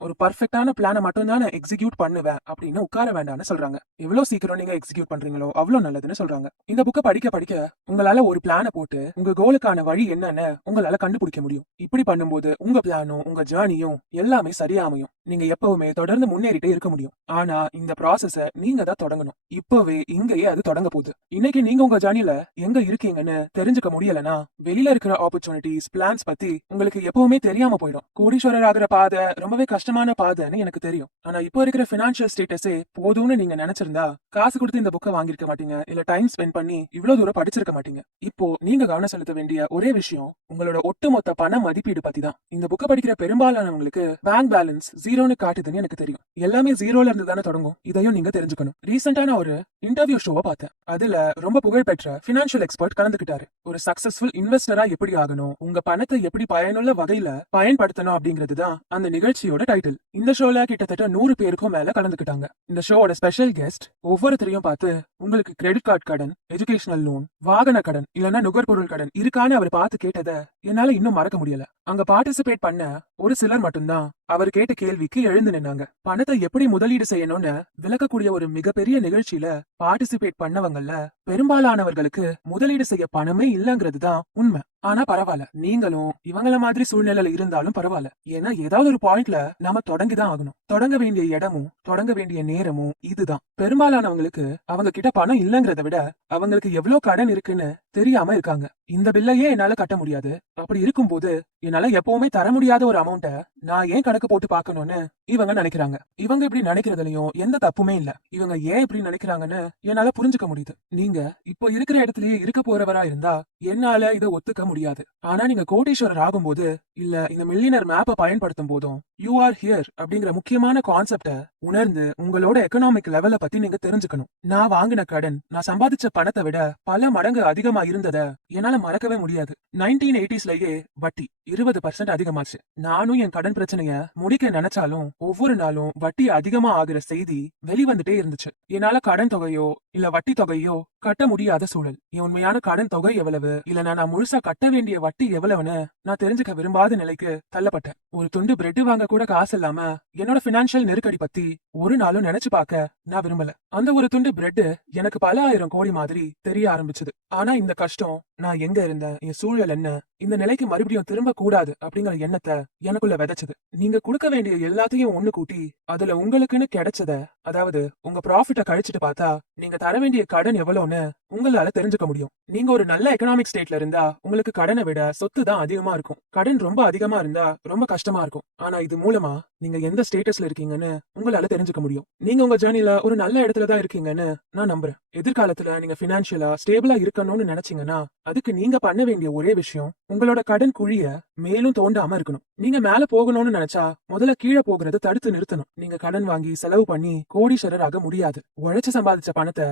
ஒரு பர்ஃபெக்டான பிளானை மட்டும் தான் நான் எக்ஸிக்யூட் பண்ணுவேன் அப்படின்னு உட்கார வேண்டாம்னு சொல்றாங்க. எவ்வளவு சீக்கிரம் நீங்க எக்ஸிக்யூட் பண்றீங்களோ அவ்வளவு நல்லதுன்னு சொல்றாங்க. இந்த புக்கை படிக்க படிக்க உங்களால ஒரு பிளானை போட்டு உங்க கோலுக்கான வழி என்னன்னு உங்களால கண்டுபிடிக்க முடியும். இப்படி பண்ணும்போது உங்க பிளானும் உங்க ஜர்னியும் எல்லாமே சரியா அமையும். நீங்க எப்பவுமே தொடர்ந்து முன்னேறிட்டே இருக்க முடியும். ஆனா இந்த ப்ராசஸ நீங்க தான் தொடங்கணும். இப்பவே இங்கேயே அது தொடங்க போகுது. இன்னைக்கு நீங்க உங்க ஜர்னில எங்க இருக்கீங்கன்னு தெரிஞ்சுக்க முடியலனா வெளியில இருக்கிற ஆப்பர்ச்சுனிட்டிஸ் பிளான்ஸ் பத்தி உங்களுக்கு எப்பவுமே தெரியாம போயிடும். கோடீஸ்வரர் ஆகிற பாதை ரொம்பவே கஷ்டமான பாதைன்னு எனக்கு தெரியும். ஆனா இப்போ இருக்கிற பினான்சியல் ஸ்டேட்டஸே போதும்னு நீங்க நினைச்சிருந்தா காசு கொடுத்து இந்த புக்கை வாங்கிருக்க மாட்டீங்க, இல்ல டைம் ஸ்பெண்ட் பண்ணி இவ்வளவு தூரம் படிச்சிருக்க மாட்டீங்க. இப்போ நீங்க கவனம் செலுத்த வேண்டிய ஒரே விஷயம் உங்களோட ஒட்டுமொத்த பண மதிப்பீடு பத்தி தான். இந்த புக்கை படிக்கிற பெரும்பாலானவங்களுக்கு பேங்க் பேலன்ஸ் ஜீரோன்னு காட்டுதுன்னு எனக்கு தெரியும். எல்லாமே ஜீரோல இருந்து தானே தொடங்கும். இதையும் நீங்க தெரிஞ்சுக்கணும். ரீசெண்டா நான் ஒரு இன்டர்வியூ ஷோவை பார்த்தேன். அதுல ரொம்ப புகழ்பெற்ற பினான்சியல் எக்ஸ்பர்ட் கலந்துக்கிட்டாரு. ஒரு சக்சஸ்ஃபுல் இன்வெஸ்டரா எப்படி ஆகணும், உங்க பணத்தை எப்படி பயனுள்ள வகையில பயன்படுத்தணும் அப்படிங்கிறது தான் அந்த நிகழ்ச்சியோட டைட்டில். இந்த ஷோல கிட்டத்தட்ட 100 பேருக்கும் மேல கலந்துக்கிட்டாங்க. இந்த ஷோவோட ஸ்பெஷல் கெஸ்ட் ஒவ்வொருத்தரையும் பார்த்து உங்களுக்கு கிரெடிட் கார்டு கடன், எஜுகேஷனல் லோன், வாகன கடன் இல்லனா நுகர்பொருள் கடன் இருக்கான்னு அவர் பார்த்து கேட்டதை என்னால இன்னும் மறக்க முடியல. அங்க பார்ட்டிசிபேட் பண்ண ஒரு சிலர் மட்டும்தான் அவர் கேட்ட கேள்விக்கு எழுந்து நின்னாங்க. பணத்தை எப்படி முதலீடு செய்யணும்னு விளக்கக்கூடிய ஒரு மிகப்பெரிய நிகழ்ச்சியில பார்ட்டிசிபேட் பண்ணவங்கல்ல பெரும்பாலானவர்களுக்கு முதலீடு செய்ய பணமே இல்லங்கிறது தான் உண்மை. ஆனா பரவாயில்ல, நீங்களும் இவங்கள மாதிரி சூழ்நிலையில இருந்தாலும் பரவாயில்ல. ஏன்னா ஏதாவது ஒரு பாயிண்ட்ல நாம தொடங்கிதான் ஆகணும். தொடங்க வேண்டிய இடமும் தொடங்க வேண்டிய நேரமும் இதுதான். பெரும்பாலானவங்களுக்கு அவங்க கிட்ட பணம் இல்லங்கிறத விட அவங்களுக்கு எவ்வளவு கடன் இருக்குன்னு தெரியாம இருக்காங்க. இந்த பில்லையே என்னால கட்ட முடியாது, அப்படி இருக்கும்போது என்னால எப்பவுமே தர முடியாத ஒரு அமௌண்ட நான் ஏன் கணக்கு போட்டு பாக்கணும்னு இவங்க நினைக்கிறாங்க. இவங்க இப்படி நினைக்கிறதுலயும் எந்த தப்புமே இல்ல. இவங்க ஏன் இப்படி நினைக்கிறாங்கன்னு என்னால புரிஞ்சுக்க முடியுது. நீங்க இப்போ இருக்கிற இடத்துலயே இருக்க போறவரா இருந்தா என்னால இதை ஒத்துக்க முடியாது. ஆனா நீங்க கோடீஸ்வரர் ஆகும்போது இல்ல இந்த மில்லியனர் மேப்பை பயன்படுத்தும் போதும் யூ ஆர் ஹியர் அப்படிங்கிற முக்கியமான கான்செப்ட உணர்ந்து உங்களோட எக்கனாமிக் லெவலை பத்தி நீங்க தெரிஞ்சுக்கணும். நான் வாங்கின கடன் நான் சம்பாதிச்ச பணத்தை விட பல மடங்கு அதிகமா இருந்தத என்னால மறக்கவே முடியாது. 1980ஸ்லயே வட்டி 20% அதிகமாச்சு. நானும் என் கடன் பிரச்சனைய முடிக்க நினைச்சாலும் ஒவ்வொரு நாளும் வட்டி அதிகமா ஆகுற செய்தி வெளிவந்துட்டே இருந்துச்சு. என்னால கடன் தொகையோ இல்ல வட்டி தொகையோ கட்ட முடியாத சூழல். என் உண்மையான கடன் தொகை எவ்வளவு இல்லனா நான் முழுசா கட்ட வேண்டிய வட்டி எவ்வளவுன்னு நான் தெரிஞ்சுக்க விரும்பாத நிலைக்கு தள்ளப்பட்டேன். ஒரு துண்டு பிரெட் வாங்க கூட காசு இல்லாம என்னோட பினான்சியல் நெருக்கடி பத்தி ஒரு நாளும் நினைச்சு பார்க்க நான் விரும்பல. அந்த ஒரு துண்டு பிரெட் எனக்கு பல ஆயிரம் கோடி மாதிரி தெரிய ஆரம்பிச்சது. ஆனா இந்த கஷ்டம் நான் எங்க இருந்தேன், என் சூழல் என்ன, இந்த நிலைக்கு மறுபடியும் திரும்ப கூடாது அப்படிங்கிற எண்ணத்தை எனக்குள்ள விதைச்சது. நீங்க கொடுக்க வேண்டிய எல்லாத்தையும் ஒண்ணு கூட்டி அதுல உங்களுக்குன்னு கிடைச்சத, அதாவது உங்க ப்ராஃபிட்ட கழிச்சிட்டு பார்த்தா நீங்க தர வேண்டிய கடன் எவ்வளவுன்னு உங்களால தெரிஞ்சுக்க முடியும். நீங்க ஒரு நல்ல எக்கனாமிக் ஸ்டேட்ல இருந்தா உங்களுக்கு கடனை விட சொத்து தான் அதிகமா இருக்கும். கடன் ரொம்ப அதிகமா இருந்தா ரொம்ப கஷ்டமா இருக்கும். ஆனா இது மூலமா நீங்க எந்த ஸ்டேட்டஸ்ல இருக்கீங்கன்னு உங்களால தெரிஞ்சுக்க முடியும். நீங்க உங்க ஜர்னில ஒரு நல்ல இடத்துல தான் இருக்கீங்கன்னு நான் நம்புறேன். எதிர்காலத்துல நீங்க பினான்சியலா ஸ்டேபிளா இருக்கணும்னு நினைச்சீங்கன்னா அதுக்கு நீங்க பண்ண வேண்டிய ஒரே விஷயம் உங்களோட கடன் குழிய மேலும் தோண்டாம இருக்கணும். நீங்க மேல போகணும்னு நினைச்சா முதல்ல கீழே போகிறது தடுத்து நிறுத்தணும். நீங்க கடன் வாங்கி செலவு பண்ணி கோடீஸ்வரர் ஆக முடியாது. உழைச்சு சம்பாதிச்ச பணத்தை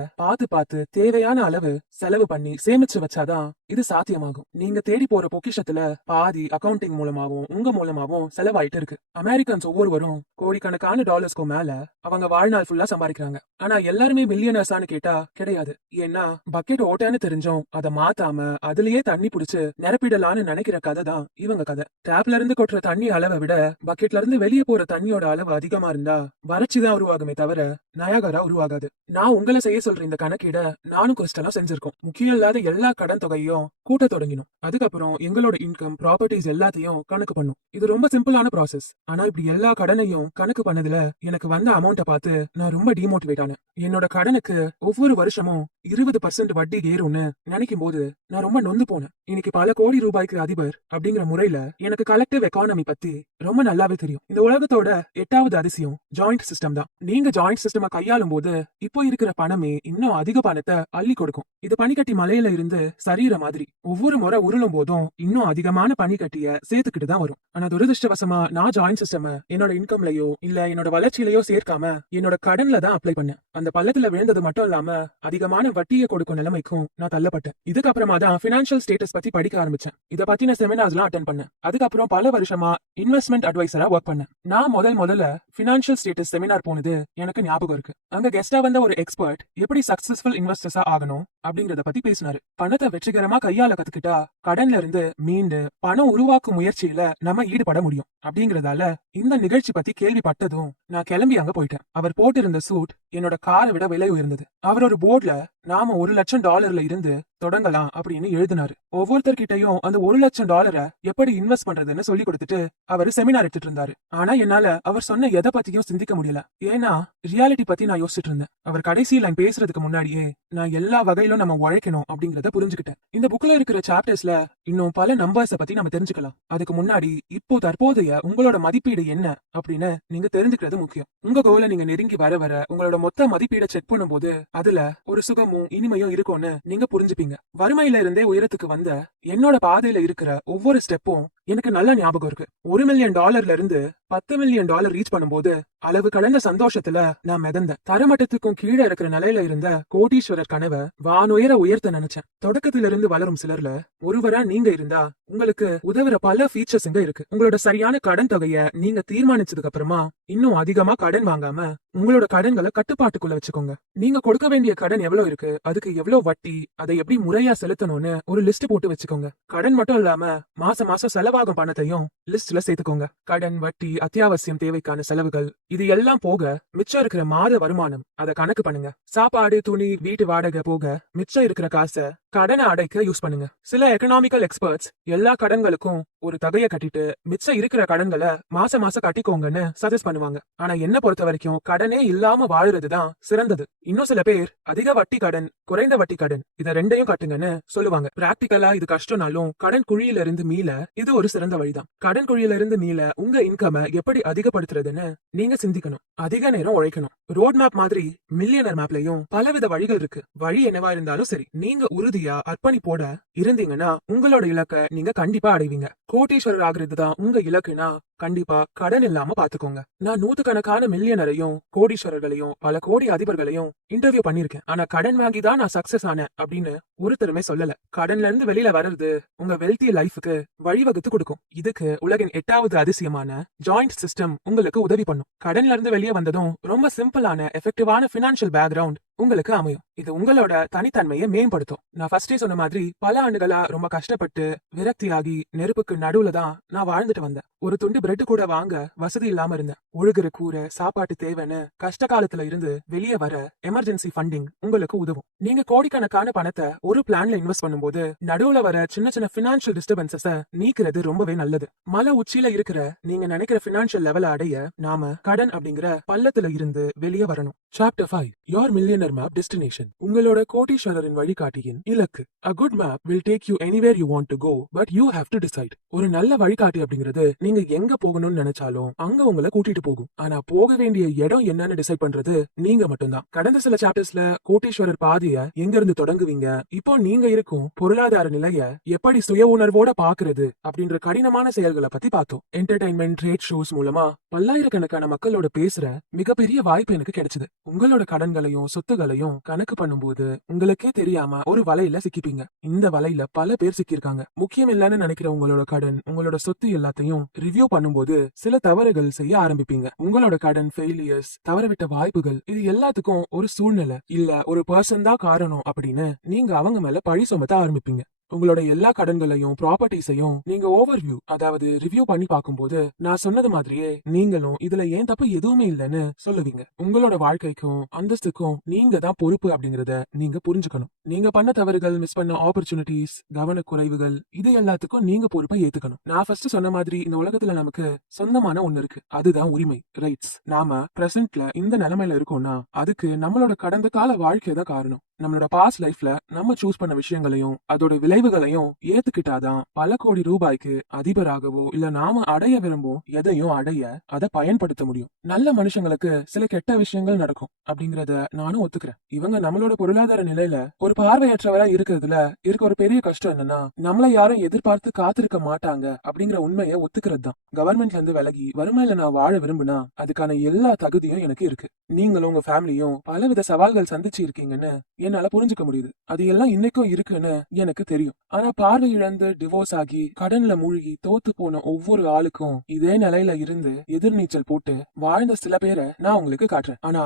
பார்த்து தேவையான அளவு செலவு பண்ணி சேமிச்சு வச்சாதான் இது சாத்தியமாகும். நீங்க தேடி போற பொக்கிஷத்துல பாதி அக்கவுண்டிங் மூலமாவும் உங்க மூலமாவும் செலவாயிட்டு இருக்கு. அமெரிக்கன்ஸ் ஒவ்வொருவரும் கோடிக்கணக்கான டாலர்ஸ்க்கும் மேல அவங்க வாழ்நாள் ஃபுல்லா சம்பாதிக்கிறாங்க. ஆனா எல்லாருமே மில்லியனர்ஸான்னு கேட்டா கிடையாது. ஏன்னா பக்கெட் ஓட்டன்னு தெரிஞ்சும் அதை மாத்தாம அதுலயே தண்ணி புடிச்சு நிரப்பிடலான்னு நினைக்கிற கதை தான் இவங்க கதை. டேப்ல இருந்து கொட்டுற தண்ணி அளவை விட பக்கெட்ல இருந்து வெளியே போற தண்ணியோட அளவு அதிகமா இருந்தா வறட்சிதான் உருவாகுமே தவிர நயாகரா உருவாகாது. நான் உங்களை செய்ய சொல்ற இந்த கணக்கீட நானும் கிறிஸ்டலும் செஞ்சிருக்கோம். முக்கியம் இல்லாத எல்லா கடன் தொகையும் கூட்ட தொடங்கினோம். அதுக்கப்புறம் எங்களோட இன்கம், ப்ராப்பர்ட்டிஸ் எல்லாத்தையும் கணக்கு பண்ணும். இது ரொம்ப சிம்பிளான ப்ராசஸ். ஆனா இப்படி எல்லா கடனையும் கணக்கு பண்ணதுல எனக்கு வந்த அமௌண்ட்டை பார்த்து நான் ரொம்ப டிமோட்டிவேட் ஆனேன். என்னோட கடனுக்கு ஒவ்வொரு வருஷமும் 20% வட்டி ஏறும்னு நினைக்கும் போது நான் ரொம்ப நொந்து போனேன். இன்னைக்கு பல கோடி ரூபாய்க்கு அதிபர் அப்படிங்கிற முறையில எனக்கு கலெக்டிவ் எக்கானமி பத்தி ரொம்ப நல்லாவே தெரியும். இந்த உலகத்தோட 8வது அதிசயம் ஜாயிண்ட் சிஸ்டம் தான். நீங்க ஜாயிண்ட் சிஸ்டமை கையாளும் போது இப்போ இருக்கிற பணமே இன்னும் அதிக பணத்தை அள்ளி கொடுக்கும். இது பனிக்கட்டி மலையில இருந்து சரியிற மாதிரி ஒவ்வொரு முறை உருளும் போதும் இன்னும் அதிகமான பனிக்கட்டிய சேர்த்துக்கிட்டு தான் வரும். ஆனா துரதிருஷ்டவசமா நான் ஜாயிண்ட் சிஸ்டம் என்னோட இன்கம்லயோ இல்ல என்னோட வளர்ச்சியிலயோ சேர்க்காம என்னோட கடன்ல தான் அப்ளை பண்ணேன். அந்த பள்ளத்துல விழுந்தது மட்டும் இல்லாம அதிகமான வட்டியை கொடுக்கும் நிலைமைக்கும் நான் தள்ளப்பட்டேன். இதுக்கப்புறமா தான் பினான்சியல் ஸ்டேட்டஸ் பத்தி படிக்க ஆரம்பிச்சேன். இதை பத்தின செமினார்ஸ்லாம் அட்டென்ட் பண்ணேன். அதுக்கப்புறம் பல வருஷமா இன்வெஸ்ட்மெண்ட் அட்வைசரா ஒர்க் பண்ணேன். நான் முதல்ல பினான்சியல் ஸ்டேட்டஸ் செமினார் போனது எனக்கு ஞாபகம் இருக்கு. அங்க கெஸ்டா வந்த ஒரு எக்ஸ்பர்ட் எப்படி சக்சஸ்ஃபுல் இன்வெஸ்டர்ஸா ஆகணும் அப்படிங்கறத பத்தி பேசினாரு. பணத்தை வெற்றிகரமா கையாள கத்துக்கிட்டா கடன்ல இருந்து மீண்டு பணம் உருவாக்கும் முயற்சியில நம்ம ஈடுபட முடியும் அப்படிங்கறதால இந்த நிகழ்ச்சி பத்தி கேள்விப்பட்டதும் நான் கிளம்பி அங்க போயிட்டேன். அவர் போட்டிருந்த சூட் என்னோட காரை விட விலை உயர்ந்தது. அவர் ஒரு போர்ட்ல நாம $1,00,000 இருந்து தொடங்கலாம் அப்படின்னு எழுதினாரு. ஒவ்வொருத்தர்கிட்டையும் அந்த $1,00,000 எப்படி இன்வெஸ்ட் பண்றதுன்னு சொல்லி கொடுத்துட்டு அவர் செமினார் எடுத்துட்டு இருந்தாரு. ஆனா என்னால அவர் சொன்ன எதை பத்தியும் சிந்திக்க முடியல. ஏன்னா ரியாலிட்டி பத்தி நான் யோசிச்சுட்டு இருந்தேன். அவர் கடைசி லைன் பேசுறதுக்கு முன்னாடியே நான் எல்லா வகையிலும் நம்ம உழைக்கணும் அப்படிங்கறத புரிஞ்சுக்கிட்டேன். இந்த புக்ல இருக்கிற சாப்டர்ஸ்ல இன்னும் பல நம்பர்ஸ பத்தி நம்ம தெரிஞ்சுக்கலாம். அதுக்கு முன்னாடி இப்போ தற்போதைய உங்களோட மதிப்பீடு என்ன அப்படின்னு நீங்க தெரிஞ்சுக்கிறது முக்கியம். உங்க கோலை நீங்க நெருங்கி வர வர உங்களோட மொத்த மதிப்பீடை செக் பண்ணும்போது அதுல ஒரு சுகமும் இனிமையும் இருக்கும்னு நீங்க புரிஞ்சுப்பீங்க. வறுமையில இருந்தே உயரத்துக்கு வந்த என்னோட பாதையில இருக்கிற ஒவ்வொரு ஸ்டெப்பும் எனக்கு நல்ல ஞாபகம் இருக்கு. $1 மில்லியன் இருந்து $10 மில்லியன் ரீச் பண்ணும்போது அளவு கடந்த சந்தோஷத்துல நான் மிதந்தேன். தரமட்டத்துக்கும் கீழே இருக்கிற நிலையில இருந்த கோடீஸ்வரர் கனவை வானுயர உயர்த்த நினைச்சேன். தொடக்கத்துல இருந்து வளரும் சிலர்ல ஒருவரா நீங்க இருந்தா உங்களுக்கு உதவுற பல ஃபீச்சர்ஸ் இங்க இருக்கு. உங்களோட சரியான கடன் தொகைய நீங்க தீர்மானிச்சதுக்கு அப்புறமா இன்னும் அதிகமா கடன் வாங்காம உங்களோட கடன்களை கட்டுப்பாட்டுக்குள்ள வச்சுக்கோங்க. நீங்க கொடுக்க வேண்டிய கடன் எவ்வளவு இருக்கு, அதுக்கு எவ்வளவு வட்டி, அதை எப்படி முறையா செலுத்தணும்னு ஒரு லிஸ்ட் போட்டு வச்சுக்கோங்க. கடன் மட்டும் இல்லாம மாசம் மாசம் செலவாகும் பணத்தையும் லிஸ்ட்ல சேர்த்துக்கோங்க. கடன், வட்டி, அத்தியாவசியம் தேவைக்கான செலவுகள், இது எல்லாம் போக மிச்சம் இருக்கிற மாத வருமானம் அதை கணக்கு பண்ணுங்க. சாப்பாடு, துணி, வீட்டு வாடகை போக மிச்சம் இருக்கிற காசை கடனை அடைக்க யூஸ் பண்ணுங்க. சில எக்கனாமிக்கல் எக்ஸ்பர்ட்ஸ் எல்லா கடன்களுக்கும் ஒரு தொகையை கட்டிட்டு மிச்சம் இருக்கிற கடன்களை மாசம் மாசம் கட்டிக்கோங்கன்னு சஜஸ்ட் பண்ணுவாங்க. ஆனா என்ன பொறுத்த வரைக்கும் கடனே இல்லாம வாழுறதுதான் சிறந்தது. இன்னும் சில பேர் அதிக வட்டி கடன், குறைந்த வட்டி கடன் இத ரெண்டையும் கட்டுங்கன்னு சொல்லுவாங்க. பிராக்டிகலா இது கஷ்டம்னாலும் கடன் குழியில இருந்து மீள இது ஒரு சிறந்த வழிதான். கடன் குழியில இருந்து மீள உங்க இன்கம் எப்படி அதிகப்படுத்துறதுன்னு நீங்க சிந்திக்கணும். அதிக நேரம் உழைக்கணும். ரோட் மேப் மாதிரி மில்லியனர் மேப்லயும் பலவித வழிகள் இருக்கு. வழி என்னவா இருந்தாலும் சரி, நீங்க உறுதியா அர்ப்பணிப்போட இருந்தீங்கன்னா உங்களோட இலக்கை நீங்க கண்டிப்பா அடைவீங்க. கோடீஸ்வரர் ஆகுறது தான் உங்க இலக்குனா கண்டிப்பா கடன் இல்லாம பாத்துக்கோங்க. நான் நூத்துக்கணக்கான மில்லியனரையும் கோடீஸ்வரர்களையும் பல கோடி அதிபர்களையும் இன்டர்வியூ பண்ணிருக்கேன். ஆனா கடன் வாங்கி தான் நான் சக்சஸ் ஆனேன் அப்படின்னு ஒருத்தருமே சொல்லல. கடன்ல இருந்து வெளியில வர்றது உங்க வெல்தி லைஃபுக்கு வழிவகுத்து கொடுக்கும். இதுக்கு உலகின் 8வது அதிசயமான ஜாயிண்ட் சிஸ்டம் உங்களுக்கு உதவி பண்ணும். கடன்ல இருந்து வெளியே வந்ததும் ரொம்ப சிம்பிளான எஃபெக்டிவான பினான்சியல் பேக்ரவுண்ட் உங்களுக்கு அமையும். இது உங்களோட தனித்தன்மையை மேம்படுத்தும். நான் ஃபர்ஸ்டே சொன்ன மாதிரி பல ஆண்டுகளா ரொம்ப கஷ்டப்பட்டு விரக்தியாகி நெருப்புக்கு நடுவுல தான் நான் வாழ்ந்துட்டு வந்தேன். ஒரு துண்டு பிரெட் கூட வாங்க வசதி இல்லாம இருந்தேன். ஒழுகுற கூரை, சாப்பாட்டு தேவைன்னு கஷ்ட காலத்துல இருந்து வெளியே வர எமர்ஜென்சி ஃபண்டிங் உங்களுக்கு உதவும். நீங்க கோடிக்கணக்கான பணத்தை ஒரு பிளான்ல இன்வெஸ்ட் பண்ணும்போது நடுவுல வர சின்ன சின்ன பினான்சியல் டிஸ்டர்பன்சஸ் நீக்கிறது ரொம்பவே நல்லது. மலை உச்சியில இருக்கிற நீங்க நினைக்கிற பினான்சியல் லெவல அடைய நாம கடன் அப்படிங்கிற பள்ளத்துல இருந்து வெளியே வரணும். Chapter 5 Your Millionaire Map Destination. உங்களோட கோடீஸ்வரரின் வழிகாட்டியின் இலக்கு. A good map will take you anywhere you want to go, but you have to decide. ஒரு நல்ல வழிகாட்டி அப்படிங்கிறது நீங்க எங்க போகணும்னு நினைச்சாலும் அங்க உங்களை கூட்டிட்டு போகும். ஆனா போக வேண்டிய இடம் என்னன்னு டிசைட் பண்றது நீங்க மட்டும்தான். கடந்த சில சாப்டர்ஸ்ல கோடீஸ்வரர் பாதைய எங்க இருந்து தொடங்குவீங்க, இப்போ நீங்க இருக்கும் பொருளாதார நிலைய எப்படி சுய உணர்வோட பாக்குறது அப்படின்ற கடினமான செயல்களை பத்தி பார்த்தோம். என்டர்டைன்மெண்ட், ட்ரேட் ஷோஸ் மூலமா பல்லாயிரக்கணக்கான மக்களோட பேசுற மிகப்பெரிய வாய்ப்பு எனக்கு கிடைச்சது. உங்களோட கடன்களையும் சொத்து சொத்துகளையும் கணக்கு பண்ணும்போது உங்களுக்கே தெரியாம ஒரு வலையில சிக்கிப்பீங்க. இந்த வலையில பல பேர் சிக்கியிருக்காங்க. முக்கியம் இல்லைன்னு நினைக்கிற உங்களோட கடன், உங்களோட சொத்து எல்லாத்தையும் ரிவ்யூ பண்ணும்போது சில தவறுகள் செய்ய ஆரம்பிப்பீங்க. உங்களோட கடன், ஃபெயிலியர்ஸ், தவறவிட்ட வாய்ப்புகள், இது எல்லாத்துக்கும் ஒரு சூழ்நிலை இல்ல ஒரு பர்சன் தான் காரணம் அப்படின்னு நீங்க அவங்க மேல பழி சுமத்த ஆரம்பிப்பீங்க. உங்களோட எல்லா கடன்களையும் ப்ராப்பர்ட்டிஸையும் நீங்க ஓவர்வியூ அதாவது ரிவ்யூ பண்ணி பார்க்கும்போது நான் சொன்னது மாதிரியே நீங்களும் இதுல ஏன் தப்பு எதுவுமே இல்லைன்னு சொல்லுவீங்க. உங்களோட வாழ்க்கைக்கும் அந்தஸ்துக்கும் நீங்க தான் பொறுப்பு அப்படிங்கறத நீங்க புரிஞ்சுக்கணும். நீங்க பண்ண தவறுகள், மிஸ் பண்ண ஆப்பர்ச்சுனிட்டிஸ், கவனக்குறைவுகள், இது எல்லாத்துக்கும் நீங்க பொறுப்பை ஏத்துக்கணும். நான் ஃபர்ஸ்ட் சொன்ன மாதிரி இந்த உலகத்துல நமக்கு சொந்தமான ஒண்ணு இருக்கு, அதுதான் உரிமை, ரைட்ஸ். நாம பிரசன்ட்ல இந்த நிலைமையில இருக்கோம்னா அதுக்கு நம்மளோட கடந்த கால வாழ்க்கை தான் காரணம். நம்மளோட பாஸ்ட் லைஃப்ல நம்ம சூஸ் பண்ண விஷயங்களையும் அதோட விளைவுகளையும் ஏத்துக்கிட்டாதான் பல கோடி ரூபாய்க்கு அதிபராகவோ இல்ல நாம அடைய விரும்பும் எதையும் அடைய அதை பயன்படுத்த முடியும். நல்ல மனுஷங்களுக்கு சில கெட்ட விஷயங்கள் நடக்கும் அப்படிங்கறத நானும் ஒத்துக்கிறேன். இவங்க நம்மளோட பொருளாதார நிலையில ஒரு பார்வையற்றவரா இருக்கிறதுல இருக்க ஒரு பெரிய கஷ்டம் என்னன்னா நம்மள யாரும் எதிர்பார்த்து காத்திருக்க மாட்டாங்க அப்படிங்கிற உண்மையை ஒத்துக்கிறது தான். கவர்மெண்ட்ல இருந்து விலகி வறுமையில நான் வாழ விரும்புனா அதுக்கான எல்லா தகுதியும் எனக்கு இருக்கு. நீங்களும் உங்க ஃபேமிலியும் பலவித சவால்கள் சந்திச்சு இருக்கீங்கன்னு என்னால புரிஞ்சுக்க முடியுது. அது எல்லாம் இன்னைக்கும் இருக்குன்னு எனக்கு தெரியும். ஆனா பார்வை இழந்து டிவோர்ஸ் ஆகி கடன்ல மூழ்கி தோத்து போன ஒவ்வொரு ஆளுக்கும் இதே நிலையில இருந்து எதிர்நீச்சல் போட்டு வாழ்ந்த சில பேரை நான் உங்களுக்கு காட்டுறேன். ஆனா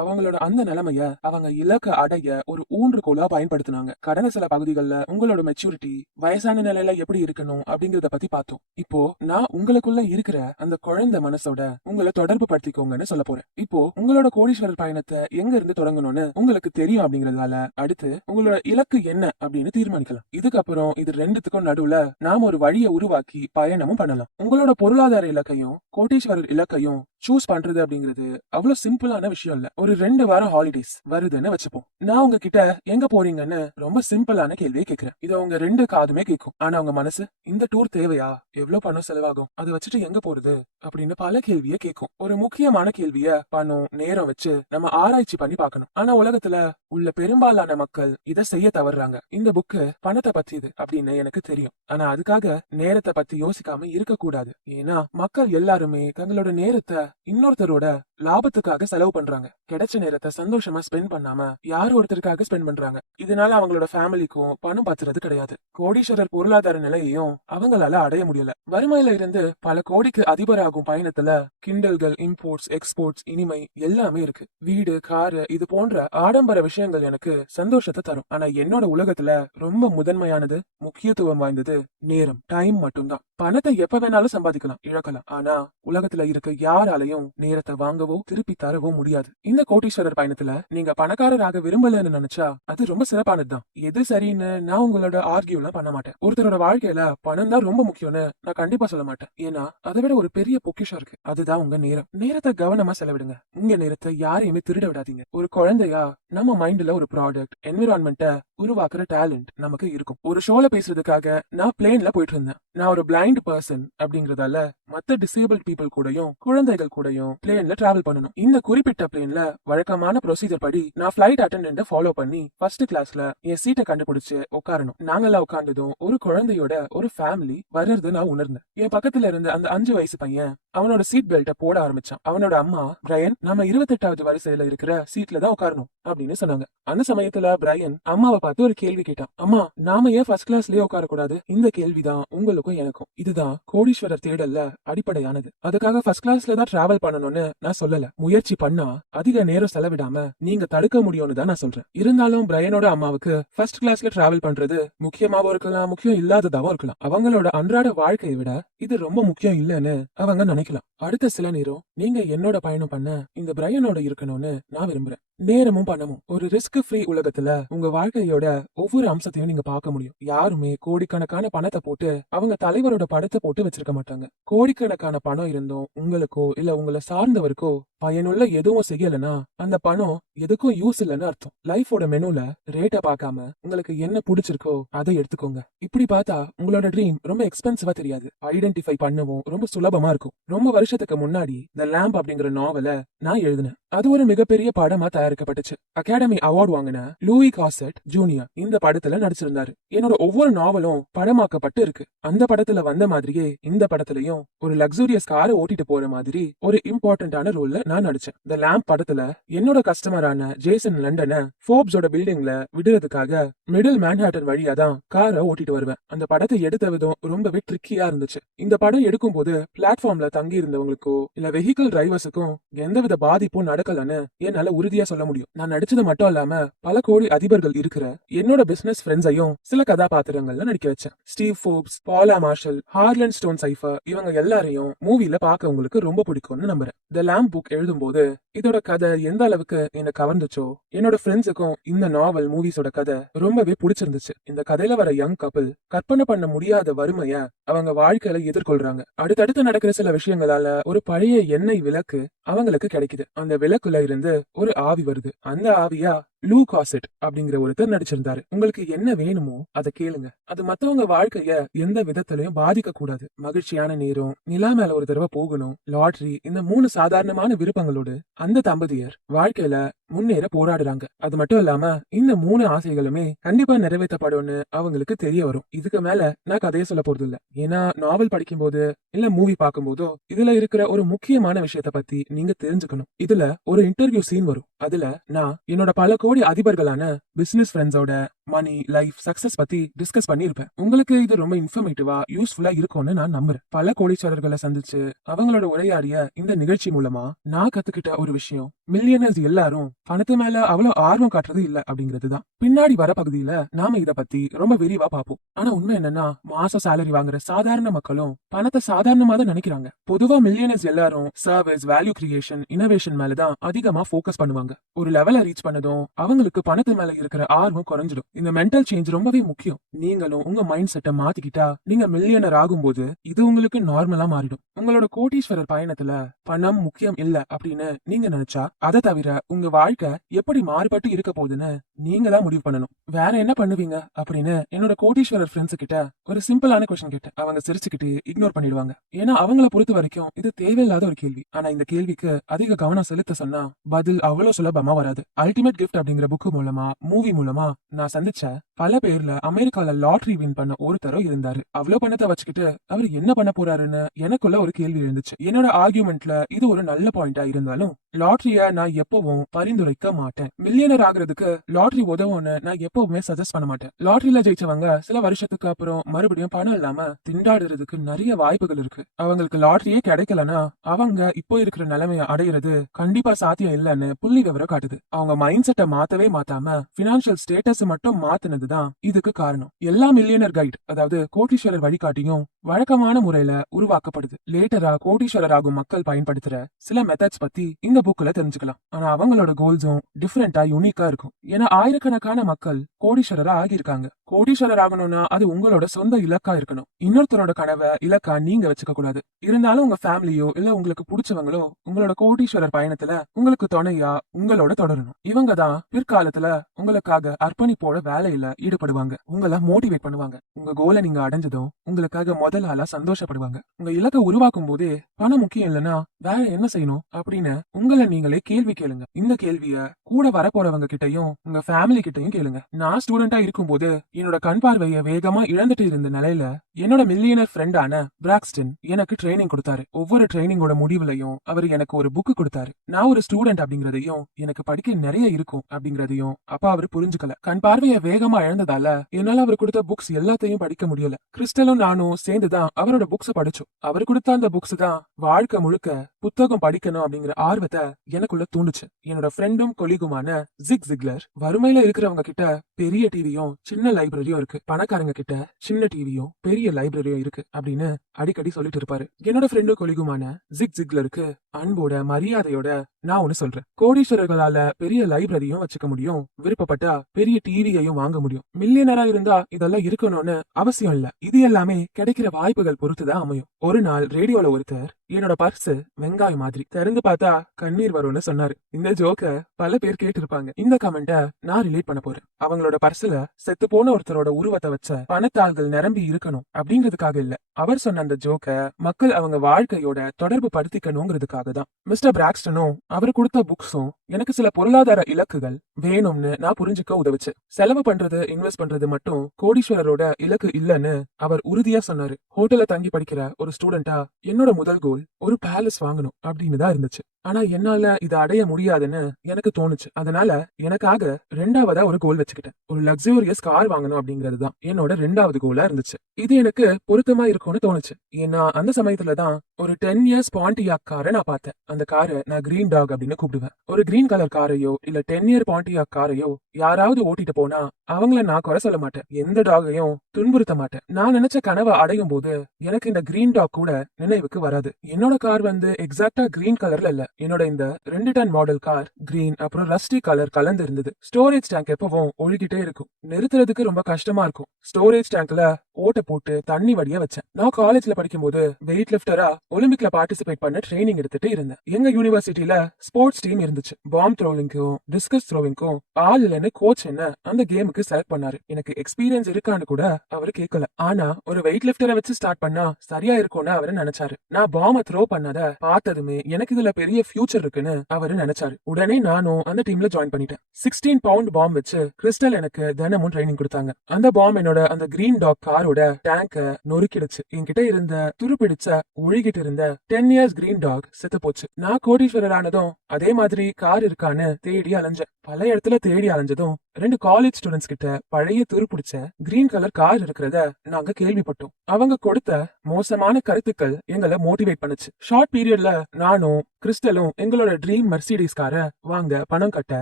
அவங்களோட அந்த நிலைமைய அவங்க இலக்க அடைய ஒரு ஊன்றுகோலா பயன்படுத்தினாங்க. கடந்த சில பகுதிகளில் உங்களோட மெச்சூரிட்டி, வயசான நிலையில எப்படி இருக்கணும் அப்படிங்கறத பத்தி பார்த்தோம். இப்போ நான் உங்களுக்குள்ள இருக்கிற அந்த குழந்தை மனசோட உங்களை தொடர்பு படுத்திக்கோங்கன்னு சொல்ல போறேன். இப்போ உங்களோட கோடீஸ்வரர் பயணத்தை எங்க இருந்து தொடங்கணும்னு உங்களுக்கு தெரியும் அப்படிங்கறதால அடுத்து உங்களோட இலக்கு என்ன அப்படின்னு தீர்மானிக்கலாம். இதுக்கப்புறம் இது ரெண்டுத்துக்கும் நடுவுல நாம ஒரு வழியை உருவாக்கி பயணமும் பண்ணலாம். உங்களோட பொருளாதார இலக்கையும் கோடீஸ்வரர் இலக்கையும் சூஸ் பண்றது அப்படிங்கிறது அவ்வளவு சிம்பிளான விஷயம் இல்ல. ஒரு 2 வாரம் ஹாலிடேஸ் வருதுன்னு வச்சுப்போம். நான் உங்ககிட்ட எங்க போறீங்கன்னு ரொம்ப சிம்பிளான கேள்வியை கேட்கிறேன். இதை உங்க 2 காதுமே கேட்கும். ஆனா உங்க மனசு இந்த டூர் தேவையா, எவ்வளவு பணம் செலவாகும், அதை வச்சுட்டு எங்க போறது அப்படின்னு பல கேள்வியை கேட்கும். ஒரு முக்கியமான கேள்விய பணம், நேரம் வச்சு நம்ம ஆராய்ச்சி பண்ணி பார்க்கணும். ஆனா உலகத்துல உள்ள பெரும்பாலான மக்கள் இதை செய்ய தவறுறாங்க. இந்த புக்கு பணத்தை பத்தியது அப்படின்னு எனக்கு தெரியும். ஆனா அதுக்காக நேரத்தை பத்தி யோசிக்காம இருக்க கூடாது. ஏன்னா மக்கள் எல்லாருமே தங்களோட நேரத்தை இன்னொருத்தரோட லாபத்துக்காக செலவு பண்றாங்க. கிடைச்ச நேரத்தை சந்தோஷமா ஸ்பெண்ட் பண்ணாம யார் ஒருத்தருக்காக ஸ்பெண்ட் பண்றாங்க. இதனால அவங்களோட ஃபேமிலிக்கும் பணம் பத்துறது கிடையாது. கோடீஸ்வரர் பொருளாதார நிலையையும் அவங்களால அடைய முடியல. வறுமையில இருந்து பல கோடிக்கு அதிபராகும் பயணத்துல கிண்டல்கள், இம்போர்ட்ஸ், எக்ஸ்போர்ட்ஸ், இனிமை எல்லாமே இருக்கு. வீடு, காரு, இது போன்ற ஆடம்பர விஷயங்கள் எனக்கு சந்தோஷத்தை தரும். ஆனா என்னோட உலகத்துல ரொம்ப முதன்மையானது, முக்கியத்துவம் வாய்ந்தது நேரம், டைம் மட்டும்தான். பணத்தை எப்ப வேணாலும் சம்பாதிக்கலாம், இழக்கலாம். ஆனா உலகத்துல இருக்க யாராலையும் நேரத்தை வாங்கவோ திருப்பி தரவோ முடியாது. இந்த கோடீஸ்வரர் பயணத்துல நீங்க பணக்காரராக விரும்பலன்னு நினைச்சா அது ரொம்ப சிறப்பானதுதான். எது சரின்னு நான் உங்களோட ஆர்கியூலாம் பண்ண மாட்டேன். ஒருத்தரோட வாழ்க்கையில பணம் தான் ரொம்ப முக்கியம்னு நான் கண்டிப்பா சொல்ல மாட்டேன். ஏன்னா அதை விட ஒரு பெரிய பொக்கிஷம் இருக்கு, அதுதான் உங்க நேரம். நேரத்தை கவனமா செலவிடுங்க. உங்க நேரத்தை யாரையுமே திருட விடாதீங்க. ஒரு குழந்தையா நம்ம மைண்ட்ல ஒரு ப்ராடக்ட், என்விரான்மெண்ட்டை உருவாக்குற டேலண்ட் நமக்கு இருக்கும். ஒரு ஷோல பேசுறதுக்காக நான் பிளேன்ல போயிட்டு இருந்தேன். நான் ஒரு பிளைண்ட் பர்சன் அப்படிங்கறதால மத்த டிசேபிள் பீப்புள் கூடயும் குழந்தைகள் கூடயும் பிளேன்ல டிராவல் பண்ணணும். இந்த குறிப்பிட்ட பிளேன்ல வழக்கமான ப்ரொசீஜர் படி நான் பிளைட் அட்டெண்டன்ட் ஃபாலோ பண்ணி ஃபர்ஸ்ட் கிளாஸ்ல என் சீட்டை கண்டுபிடிச்சு உட்காரணும். நாங்கெல்லாம் உட்கார்ந்ததும் ஒரு குழந்தையோட ஒரு ஃபேமிலி வர்றது நான் உணர்ந்தேன். என் பக்கத்துல இருந்த அந்த 5 வயசு பையன் அவனோட சீட் பெல்ட்டை போட ஆரம்பிச்சான். அவனோட அம்மா, பிரையன், நம்ம 28வது வரிசையில இருக்கிற சீட்ல தான் உட்காரணும் அப்படின்னு சொன்னாங்க. அந்த சமயத்துல பிரையன் அம்மாவை பார்த்து ஒரு கேள்வி கேட்டான். அம்மா, நாம ஏன் ஃபர்ஸ்ட் கிளாஸ்லயே உட்கார கூடாது? இந்த கேள்விதான் உங்களுக்கும் எனக்கும். இதுதான் கோடீஸ்வரர் தேடல்ல அடிப்படையானது. அதுக்காக ஃபர்ஸ்ட் கிளாஸ்ல தான் டிராவல் பண்ணணும்னு நான் சொல்லல. முயற்சி பண்ணா அதிக நேரம் செலவிடாம நீங்க தடுக்க முடியும்னு தான் நான் சொல்றேன். இருந்தாலும் பிரையனோட அம்மாவுக்கு ஃபர்ஸ்ட் கிளாஸ்ல டிராவல் பண்றது முக்கியமாவும் இருக்கலாம், முக்கியம் இல்லாததாவும் இருக்கலாம். அவங்களோட அன்றாட வாழ்க்கையை விட இது ரொம்ப முக்கியம் இல்லன்னு அவங்க நினைக்கலாம். அடுத்த சில நேரம் நீங்க என்னோட பயணம் பண்ண இந்த பிரையனோட இருக்கணும்னு நான் விரும்புறேன். நேரமும் பணமும் ஒரு ரிஸ்க் ஃப்ரீ உலகத்துல உங்க வாழ்க்கையோட ஒவ்வொரு அம்சத்தையும் நீங்க பார்க்க முடியும். யாருமே கோடிக்கணக்கான பணத்தை போட்டு அவங்க தலைவரோட படத்தை போட்டு வச்சிருக்க மாட்டாங்க. கோடிக்கணக்கான பணம் இருந்தும் உங்களுக்கோ இல்ல உங்களை சார்ந்தவருக்கோ பயனுள்ள எதுவும் செய்யலன்னா அந்த பணம் எதுக்கும் யூஸ் இல்லைன்னு அர்த்தம். லைஃபோட மெனுல ரேட்டை பார்க்காம உங்களுக்கு என்ன பிடிச்சிருக்கோ அதை எடுத்துக்கோங்க. இப்படி பார்த்தா உங்களோட ட்ரீம் ரொம்ப எக்ஸ்பென்சிவா தெரியாது. ஐடென்டிஃபை பண்ணவும் ரொம்ப சுலபமா இருக்கும். ரொம்ப வருஷத்துக்கு முன்னாடி தி லேம்ப் அப்படிங்கிற நாவலை நான் எழுதினேன். அது ஒரு மிகப்பெரிய படமா தயாரிச்சு தயாரிக்கப்பட்டுச்சு. அகாடமி அவார்டு வாங்கின லூயி காசெட் ஜூனியர் இந்த படத்துல நடிச்சிருந்தாரு. என்னோட ஒவ்வொரு நாவலும் படமாக்கப்பட்டு இருக்கு. அந்த படத்துல வந்த மாதிரியே இந்த படத்துலயும் ஒரு லக்ஸூரியஸ் காரை ஓட்டிட்டு போற மாதிரி ஒரு இம்பார்ட்டன்டான ரோல்ல நான் நடிச்சேன். த லேம்ப் படத்துல என்னோட கஸ்டமரான ஜேசன் லண்டனை ஃபோர்ப்ஸோட பில்டிங்ல விடுறதுக்காக மிடில் மேன்ஹாட்டன் வழியா தான் காரை ஓட்டிட்டு வருவேன். அந்த படத்தை எடுத்த விதம் ரொம்பவே ட்ரிக்கியா இருந்துச்சு. இந்த படம் எடுக்கும் போது பிளாட்ஃபார்ம்ல தங்கி இருந்தவங்களுக்கோ இல்ல வெஹிக்கிள் டிரைவர்ஸுக்கும் எந்தவித பாதிப்பும் நடக்கலன்னு என்னால உறுதியா சொல்ல முடியும். நான் நடிச்சது மட்டும் இல்லாம பல கோடி அதிபர்கள் இருக்கிற என்னோட பிசினஸ் ஃப்ரெண்ட்ஸையும் சில கதாபாத்திரங்கள்ல நடிக்க வச்சேன். Steve Forbes, Paula Marshall, Harland Stonecipher இவங்க எல்லாரையும் மூவில பார்க்க உங்களுக்கு ரொம்ப பிடிக்கும்னு நம்புறேன். த லேம்ப் புக் எழுதும்போது இதோட கதை எந்த அளவுக்கு என்ன கவர்ந்துச்சோ என்னோட ஃப்ரெண்ட்ஸுக்கும் இந்த நாவல் மூவிஸோட கதை ரொம்பவே பிடிச்சிருந்துச்சு. இந்த கதையில வர யங் கப்பிள் கற்பனை பண்ண முடியாத வறுமைய அவங்க வாழ்க்கையில எதிர்கொள்றாங்க. அடுத்தடுத்து நடக்கிற சில விஷயங்களால ஒரு பழைய எண்ணெய் விளக்கு அவங்களுக்கு கிடைக்குது. அந்த விளக்குல இருந்து ஒரு ஆவி வருது. அந்த ஆவியா லூ காசெட் அப்படிங்கிற ஒருத்தர் நடிச்சிருந்தாரு. உங்களுக்கு என்ன வேணுமோ அதை கேளுங்க. அது மத்தவங்க வாழ்க்கைய எந்த விதத்திலையும் பாதிக்க கூடாது. மகிழ்ச்சியான நேரம், நிலா மேல ஒரு தடவை போகணும், லாட்டரி, இந்த 3 சாதாரணமான விருப்பங்களோடு அந்த தம்பதியர் வாழ்க்கையில முன்னேற போராடுறாங்க. அது மட்டும் இல்லாம இந்த 3 ஆசைகளுமே கண்டிப்பா நிறைவேற்றப்படும்னு அவங்களுக்கு தெரிய வரும். இதுக்கு மேல நான் கதையை சொல்ல போறது இல்ல. ஏன்னா நாவல் படிக்கும் போது இல்ல மூவி பார்க்கும் போதோ இதுல இருக்கிற ஒரு முக்கியமான விஷயத்த பத்தி நீங்க தெரிஞ்சுக்கணும். இதுல ஒரு இன்டர்வியூ சீன் வரும். அதுல நான் என்னோட பல கோடி அதிபர்களான பிசினஸ் ஃப்ரெண்ட்ஸோட மணி, லைஃப், சக்சஸ் பத்தி டிஸ்கஸ் பண்ணிருப்பேன். உங்களுக்கு இது ரொம்ப இன்ஃபர்மேட்டிவா யூஸ்ஃபுல்லா இருக்கும்னு நான் நம்புறேன். பல கோடீஸ்வரர்களை சந்திச்சு அவங்களோட உரையாடிய இந்த நிகழ்ச்சி மூலமா நான் கத்துக்கிட்ட ஒரு விஷயம், மில்லியனர்ஸ் எல்லாரும் பணத்து மேல அவ்வளவு ஆர்வம் காட்டுறது இல்ல அப்படிங்கிறதுதான். பின்னாடி வர பகுதியில நாம இத பத்தி ரொம்ப விரிவா பார்ப்போம். ஆனா உண்மை என்னன்னா மாச சேலரி வாங்குற சாதாரண மக்களும் பணத்தை சாதாரணமா தான் நினைக்கிறாங்க. பொதுவா மில்லியனர்ஸ் எல்லாரும் சர்வீஸ், வேல்யூ கிரியேஷன், இனோவேஷன் மேலதான் அதிகமா போக்கஸ் பண்ணுவாங்க. ஒரு லெவல ரீச் பண்ணதும் அவங்களுக்கு பணத்து மேல இருக்கிற ஆர்வம் குறைஞ்சிடும். இந்த மென்டல் சேஞ்ச் ரொம்பவே முக்கியம். நீங்களும் உங்க மைண்ட் செட்டை மாத்திக்கிட்டா நீங்க மில்லியனர் ஆகும்போது இது உங்களுக்கு நார்மலா மாறிடும். உங்களோட கோடீஸ்வரர் பயணத்துல பணம் முக்கியம் இல்ல அப்படின்னு நீங்க நினைச்சா அதை தவிர உங்க வாழ்க்கை எப்படி மாறுபட்டு இருக்க போகுதுன்னு நீங்க தான் முடிவு பண்ணணும். வேற என்ன பண்ணுவீங்க அப்படின்னு என்னோட கோடீஸ்வரர் ஃப்ரெண்ட்ஸ் கிட்ட ஒரு சிம்பிளான கொஸ்டின் கேட்டேன். அவங்க சிரிச்சுக்கிட்டு இக்னோர் பண்ணிடுவாங்க. ஏன்னா அவங்கள பொறுத்த வரைக்கும் இது தேவையில்லாத ஒரு கேள்வி. ஆனா இந்த கேள்விக்கு அதிக கவனம் செலுத்த சொன்னா பதில் அவ்வளவு சுலபமா வராது. அல்டிமேட் கிஃப்ட் அப்படிங்கிற புக்கு மூலமா, மூவி மூலமா நான் சந்திச்ச பல பேர்ல அமெரிக்கால லாட்டரி வின் பண்ண ஒருத்தரும் இருந்தாரு. அவ்வளவு பணத்தை வச்சுக்கிட்டு அவர் என்ன பண்ண போறாருன்னு எனக்குள்ள ஒரு கேள்வி இருந்துச்சு. என்னோட ஆர்கியூமெண்ட்ல இது ஒரு நல்ல பாயிண்டா இருந்தாலும் லாட்டரிய நான் எப்பவும் பரிந்துரைக்க மாட்டேன். மில்லியனர் ஆகுறதுக்கு லாட்டரி உதவும்னு நான் எப்பவுமே சஜஸ்ட் பண்ண மாட்டேன். லாட்டரியில ஜெயிச்சவங்க சில வருஷத்துக்கு அப்புறம் மறுபடியும் பணம் இல்லாம திண்டாடுறதுக்கு நிறைய வாய்ப்புகள் இருக்கு. அவங்களுக்கு லாட்டரியே கிடைக்கலன்னா அவங்க இப்போ இருக்கிற நிலைமையை அடையிறது கண்டிப்பா சாத்தியம் இல்லைன்னு புள்ளி விவரம் காட்டுது. அவங்க மைண்ட் செட்டை மாத்தவே மாத்தாம பினான்சியல் ஸ்டேட்டஸ் மட்டும் மாத்தினதுதான் இதுக்கு காரணம். எல்லா மில்லியனர் கைட், அதாவது கோடீஸ்வரர் வழிகாட்டியும் வழக்கமான முறையில உருவாக்கப்படுது. லேட்டரா கோடீஸ்வரர் ஆகும் மக்கள் பயன்படுத்துற சில மெத்தட்ஸ் பத்தி இந்த புக்ல தெரிஞ்சுக்கலாம். ஆனா அவங்களோட கோல்ஸும் டிஃபரெண்டா, யூனிக்கா இருக்கும். ஏன்னா ஆயிரக்கணக்கான மக்கள் கோடீஸ்வரரா ஆகியிருக்காங்க. கோடீஸ்வரர் ஆகணும்னா அது உங்களோட சொந்த இலக்கா இருக்கணும். இன்னொருத்தரோட கனவை இலக்கா நீங்க வச்சுக்க கூடாது. இருந்தாலும் உங்க ஃபேமிலியோ இல்ல உங்களுக்கு பிடிச்சவங்களோ உங்களோட கோடீஸ்வரர் பயணத்துல உங்களுக்கு துணையா உங்களோட தொடரணும். இவங்க தான் பிற்காலத்துல உங்களுக்காக அர்ப்பணிப்போட வேலையில ஈடுபடுவாங்க. உங்களை மோட்டிவேட் பண்ணுவாங்க. உங்க கோலை நீங்க அடைஞ்சதும் உங்களுக்காக முதல் ஆளா சந்தோஷப்படுவாங்க. உங்க இலக்கை உருவாக்கும் போதே பணம் முக்கியம் இல்லைன்னா வேற என்ன செய்யணும் அப்படின்னு உங்களை நீங்களே கேள்வி கேளுங்க. இந்த கேள்விய கூட வரப்போறவங்க கிட்டையும் உங்க ஃபேமிலி கிட்டையும் கேளுங்க. நான் ஸ்டூடெண்டா இருக்கும்போது என்னோட கண் பார்வையை வேகமா இழந்துட்டு இருந்த நிலையில என்னோட மில்லியனர் ஃப்ரெண்டான பிராக்ஸ்டன் எனக்கு ட்ரைனிங் கொடுத்தாரு. ஒவ்வொரு ட்ரைனிங்கோட முடிவுலையும் அவர் எனக்கு ஒரு புக் கொடுத்தாரு. நான் ஒரு ஸ்டூடெண்ட் அப்படிங்கறதையும் எனக்கு படிக்க நிறைய இருக்கும் அப்படிங்கறதையும் அப்ப அவர் புரிஞ்சுக்கல. கண் பார்வையை வேகமா இழந்ததால என்னால அவர் கொடுத்த புக்ஸ் எல்லாத்தையும் படிக்க முடியல. கிறிஸ்டலும் நானும் சேர்ந்துதான் அவரோட புக்ஸ் படிச்சோம். அவர் கொடுத்த அந்த புக்ஸ் தான் வாழ்க்கை முழுக்க புத்தகம் படிக்கணும் அப்படிங்கிற ஆர்வத்தை எனக்குள்ள தூண்டுச்சு. என்னோட ஃப்ரெண்டும் கொலீகுமான ஜிக் ஜிக்லர் வறுமையில இருக்கிறவங்க கிட்ட பெரிய டிவியும் சின்ன லைப்ரரியும் இருக்கு, பணக்காரங்க கிட்ட சின்ன டிவியும் பெரிய லைப்ரரியும் இருக்கு அப்படின்னு அடிக்கடி சொல்லிட்டு இருப்பாரு. என்னோட ஃப்ரெண்டும் கொலீகுமான ஜிக் ஜிக்லருக்கு அன்போட மரியாதையோட நான் ஒண்ணு சொல்றேன். கோடீஸ்வரர்களால பெரிய லைப்ரரியும் வச்சுக்க முடியும், விருப்பப்பட்டா பெரிய டிவியையும் வாங்க முடியும். முடியும். மில்லியனரா இருந்தா இதெல்லாம் இருக்கணும்னு அவசியம் இல்ல. இது எல்லாமே கிடைக்கிற வாய்ப்புகள் பொறுத்துதான் அமையும். ஒரு நாள் ரேடியோல ஒருத்தர் என்னோட பர்ஸ் வெங்காயம் மாதிரி திறந்து பார்த்தா கண்ணீர் வரும்னு சொன்னாரு. இந்த ஜோக்க பல பேர் கேட்டிருப்பாங்க. இந்த கமெண்ட நான் ரிலேட் பண்ண போறேன். அவங்களோட பர்ஸ்ல செத்து போன ஒருத்தரோட உருவத்தை வச்ச பணத்தாள்கள் நிரம்பி இருக்கணும் அப்படிங்கிறதுக்காக இல்ல. அவர் சொன்ன அந்த ஜோக்க மக்கள் அவங்க வாழ்க்கையோட தொடர்பு படுத்திக்கணுங்கிறதுக்காக தான். மிஸ்டர் பிராக்ஸ்டனும் அவர் கொடுத்த புக்ஸும் எனக்கு சில பொருளாதார இலக்குகள் வேணும்னு நான் புரிஞ்சுக்க உதவுச்சு. செலவு பண்றது இன்வெஸ்ட் பண்றது மட்டும் கோடீஸ்வரரோட இலக்கு இல்லன்னு அவர் உறுதியா சொன்னாரு. ஹோட்டல்ல தங்கி படிக்கிற ஒரு ஸ்டூடெண்டா என்னோட முதல் கோல் ஒரு பேலஸ் வாங்கணும் அப்படின்னு தான் இருந்துச்சு. ஆனா என்னால இதை அடைய முடியாதுன்னு எனக்கு தோணுச்சு. அதனால எனக்காக ரெண்டாவதா ஒரு கோல் வச்சுக்கிட்டேன். ஒரு லக்ஸூரியஸ் கார் வாங்கணும் அப்படிங்கிறது தான் என்னோட ரெண்டாவது கோலா இருந்துச்சு. இது எனக்கு பொருத்தமா இருக்கும்னு தோணுச்சு. ஏன்னா அந்த சமயத்துலதான் ஒரு 10 இயர்ஸ் பாண்டியாக் காரை நான் பார்த்தேன். அந்த காரை நான் கிரீன் டாக் அப்படின்னு கூப்பிடுவேன். ஒரு கிரீன் கலர் காரையோ இல்ல 10 இயர் பாண்டியாக் காரையோ யாராவது ஓட்டிட்டு போனா அவங்கள நான் குறை சொல்ல மாட்டேன். எந்த டாகையும் துன்புறுத்த மாட்டேன். நான் நினைச்ச கனவை அடையும் போது எனக்கு இந்த கிரீன் டாக் கூட நினைவுக்கு வராது. என்னோட கார் எக்ஸாக்டா கிரீன் கலர்ல இல்ல. என்னோட இந்த 2 டன் மாடல் கார் கிரீன் அப்புறம் ரஸ்டி கலர் கலந்து இருந்தது. ஸ்டோரேஜ் டேங்க் எப்பவும் ஒழுகிட்டே இருக்கும். நிறுத்துறதுக்கு ரொம்ப கஷ்டமா இருக்கும். ஸ்டோரேஜ் டேங்க்ல ஓட்ட போட்டு தண்ணி வடிய வச்சேன். நான் காலேஜ்ல படிக்கும் போது வெயிட் லிஃப்டரா ஒலிம்பிக்ல பார்ட்டிசிபேட் பண்ண ட்ரைனிங் எடுத்துட்டு இருந்தேன். எங்க யூனிவர்சிட்டியில ஸ்போர்ட்ஸ் டீம் இருந்துச்சு. பாம் த்ரோவிங்க்கும் டிஸ்கஸ் த்ரோவிங்க்கும் ஆள் இல்லைன்னு கோச் என்ன அந்த கேமுக்கு செலக்ட் பண்ணாரு. எனக்கு எக்ஸ்பீரியன்ஸ் இருக்கான்னு கூட அவரு கேட்கல. ஆனா ஒரு வெயிட் லிஃப்டரை வச்சு ஸ்டார்ட் பண்ணா சரியா இருக்கும்னு அவரு நினைச்சாரு. நான் பாம த்ரோ பண்ணத பார்த்ததுமே எனக்கு இதுல பெரிய ஃபியூச்சர் இருக்குன்னு அவரு நினைச்சாரு. உடனே நானும் அந்த டீம்ல ஜாயின் பண்ணிட்டேன். 16 பவுண்ட் பாம் வச்சு கிறிஸ்டல் எனக்கு தினமும் ட்ரைனிங் கொடுத்தாங்க. அந்த பாம் என்னோட அந்த கிரீன் டாக் காரோட டேங்க நொறுக்கிடுச்சு. என்கிட்ட இருந்த துருப்பிடிச்ச ஒழுகிட்டு இருந்த 10 இயர்ஸ் கிரீன் டாக் செத்து போச்சு. நான் கோடீஸ்வரர் ஆனதும் அதே மாதிரி கார் இருக்கான்னு தேடி அலைஞ்சேன். பல இடத்துல தேடி அலைஞ்சதும் 2 காலேஜ் ஸ்டூடெண்ட்ஸ் கிட்ட பழைய துருப்பிடிச்ச கிரீன் கலர் கார் இருக்கிறத நாங்க கேள்விப்பட்டோம். அவங்க கொடுத்த மோசமான கருத்துக்கள் எங்களை மோட்டிவேட் பண்ணுச்சு. ஷார்ட் பீரியட்ல நானும் கிறிஸ்டலும் எங்களோட ட்ரீம் மெர்சிடிஸ் காரை வாங்க பணம் கட்ட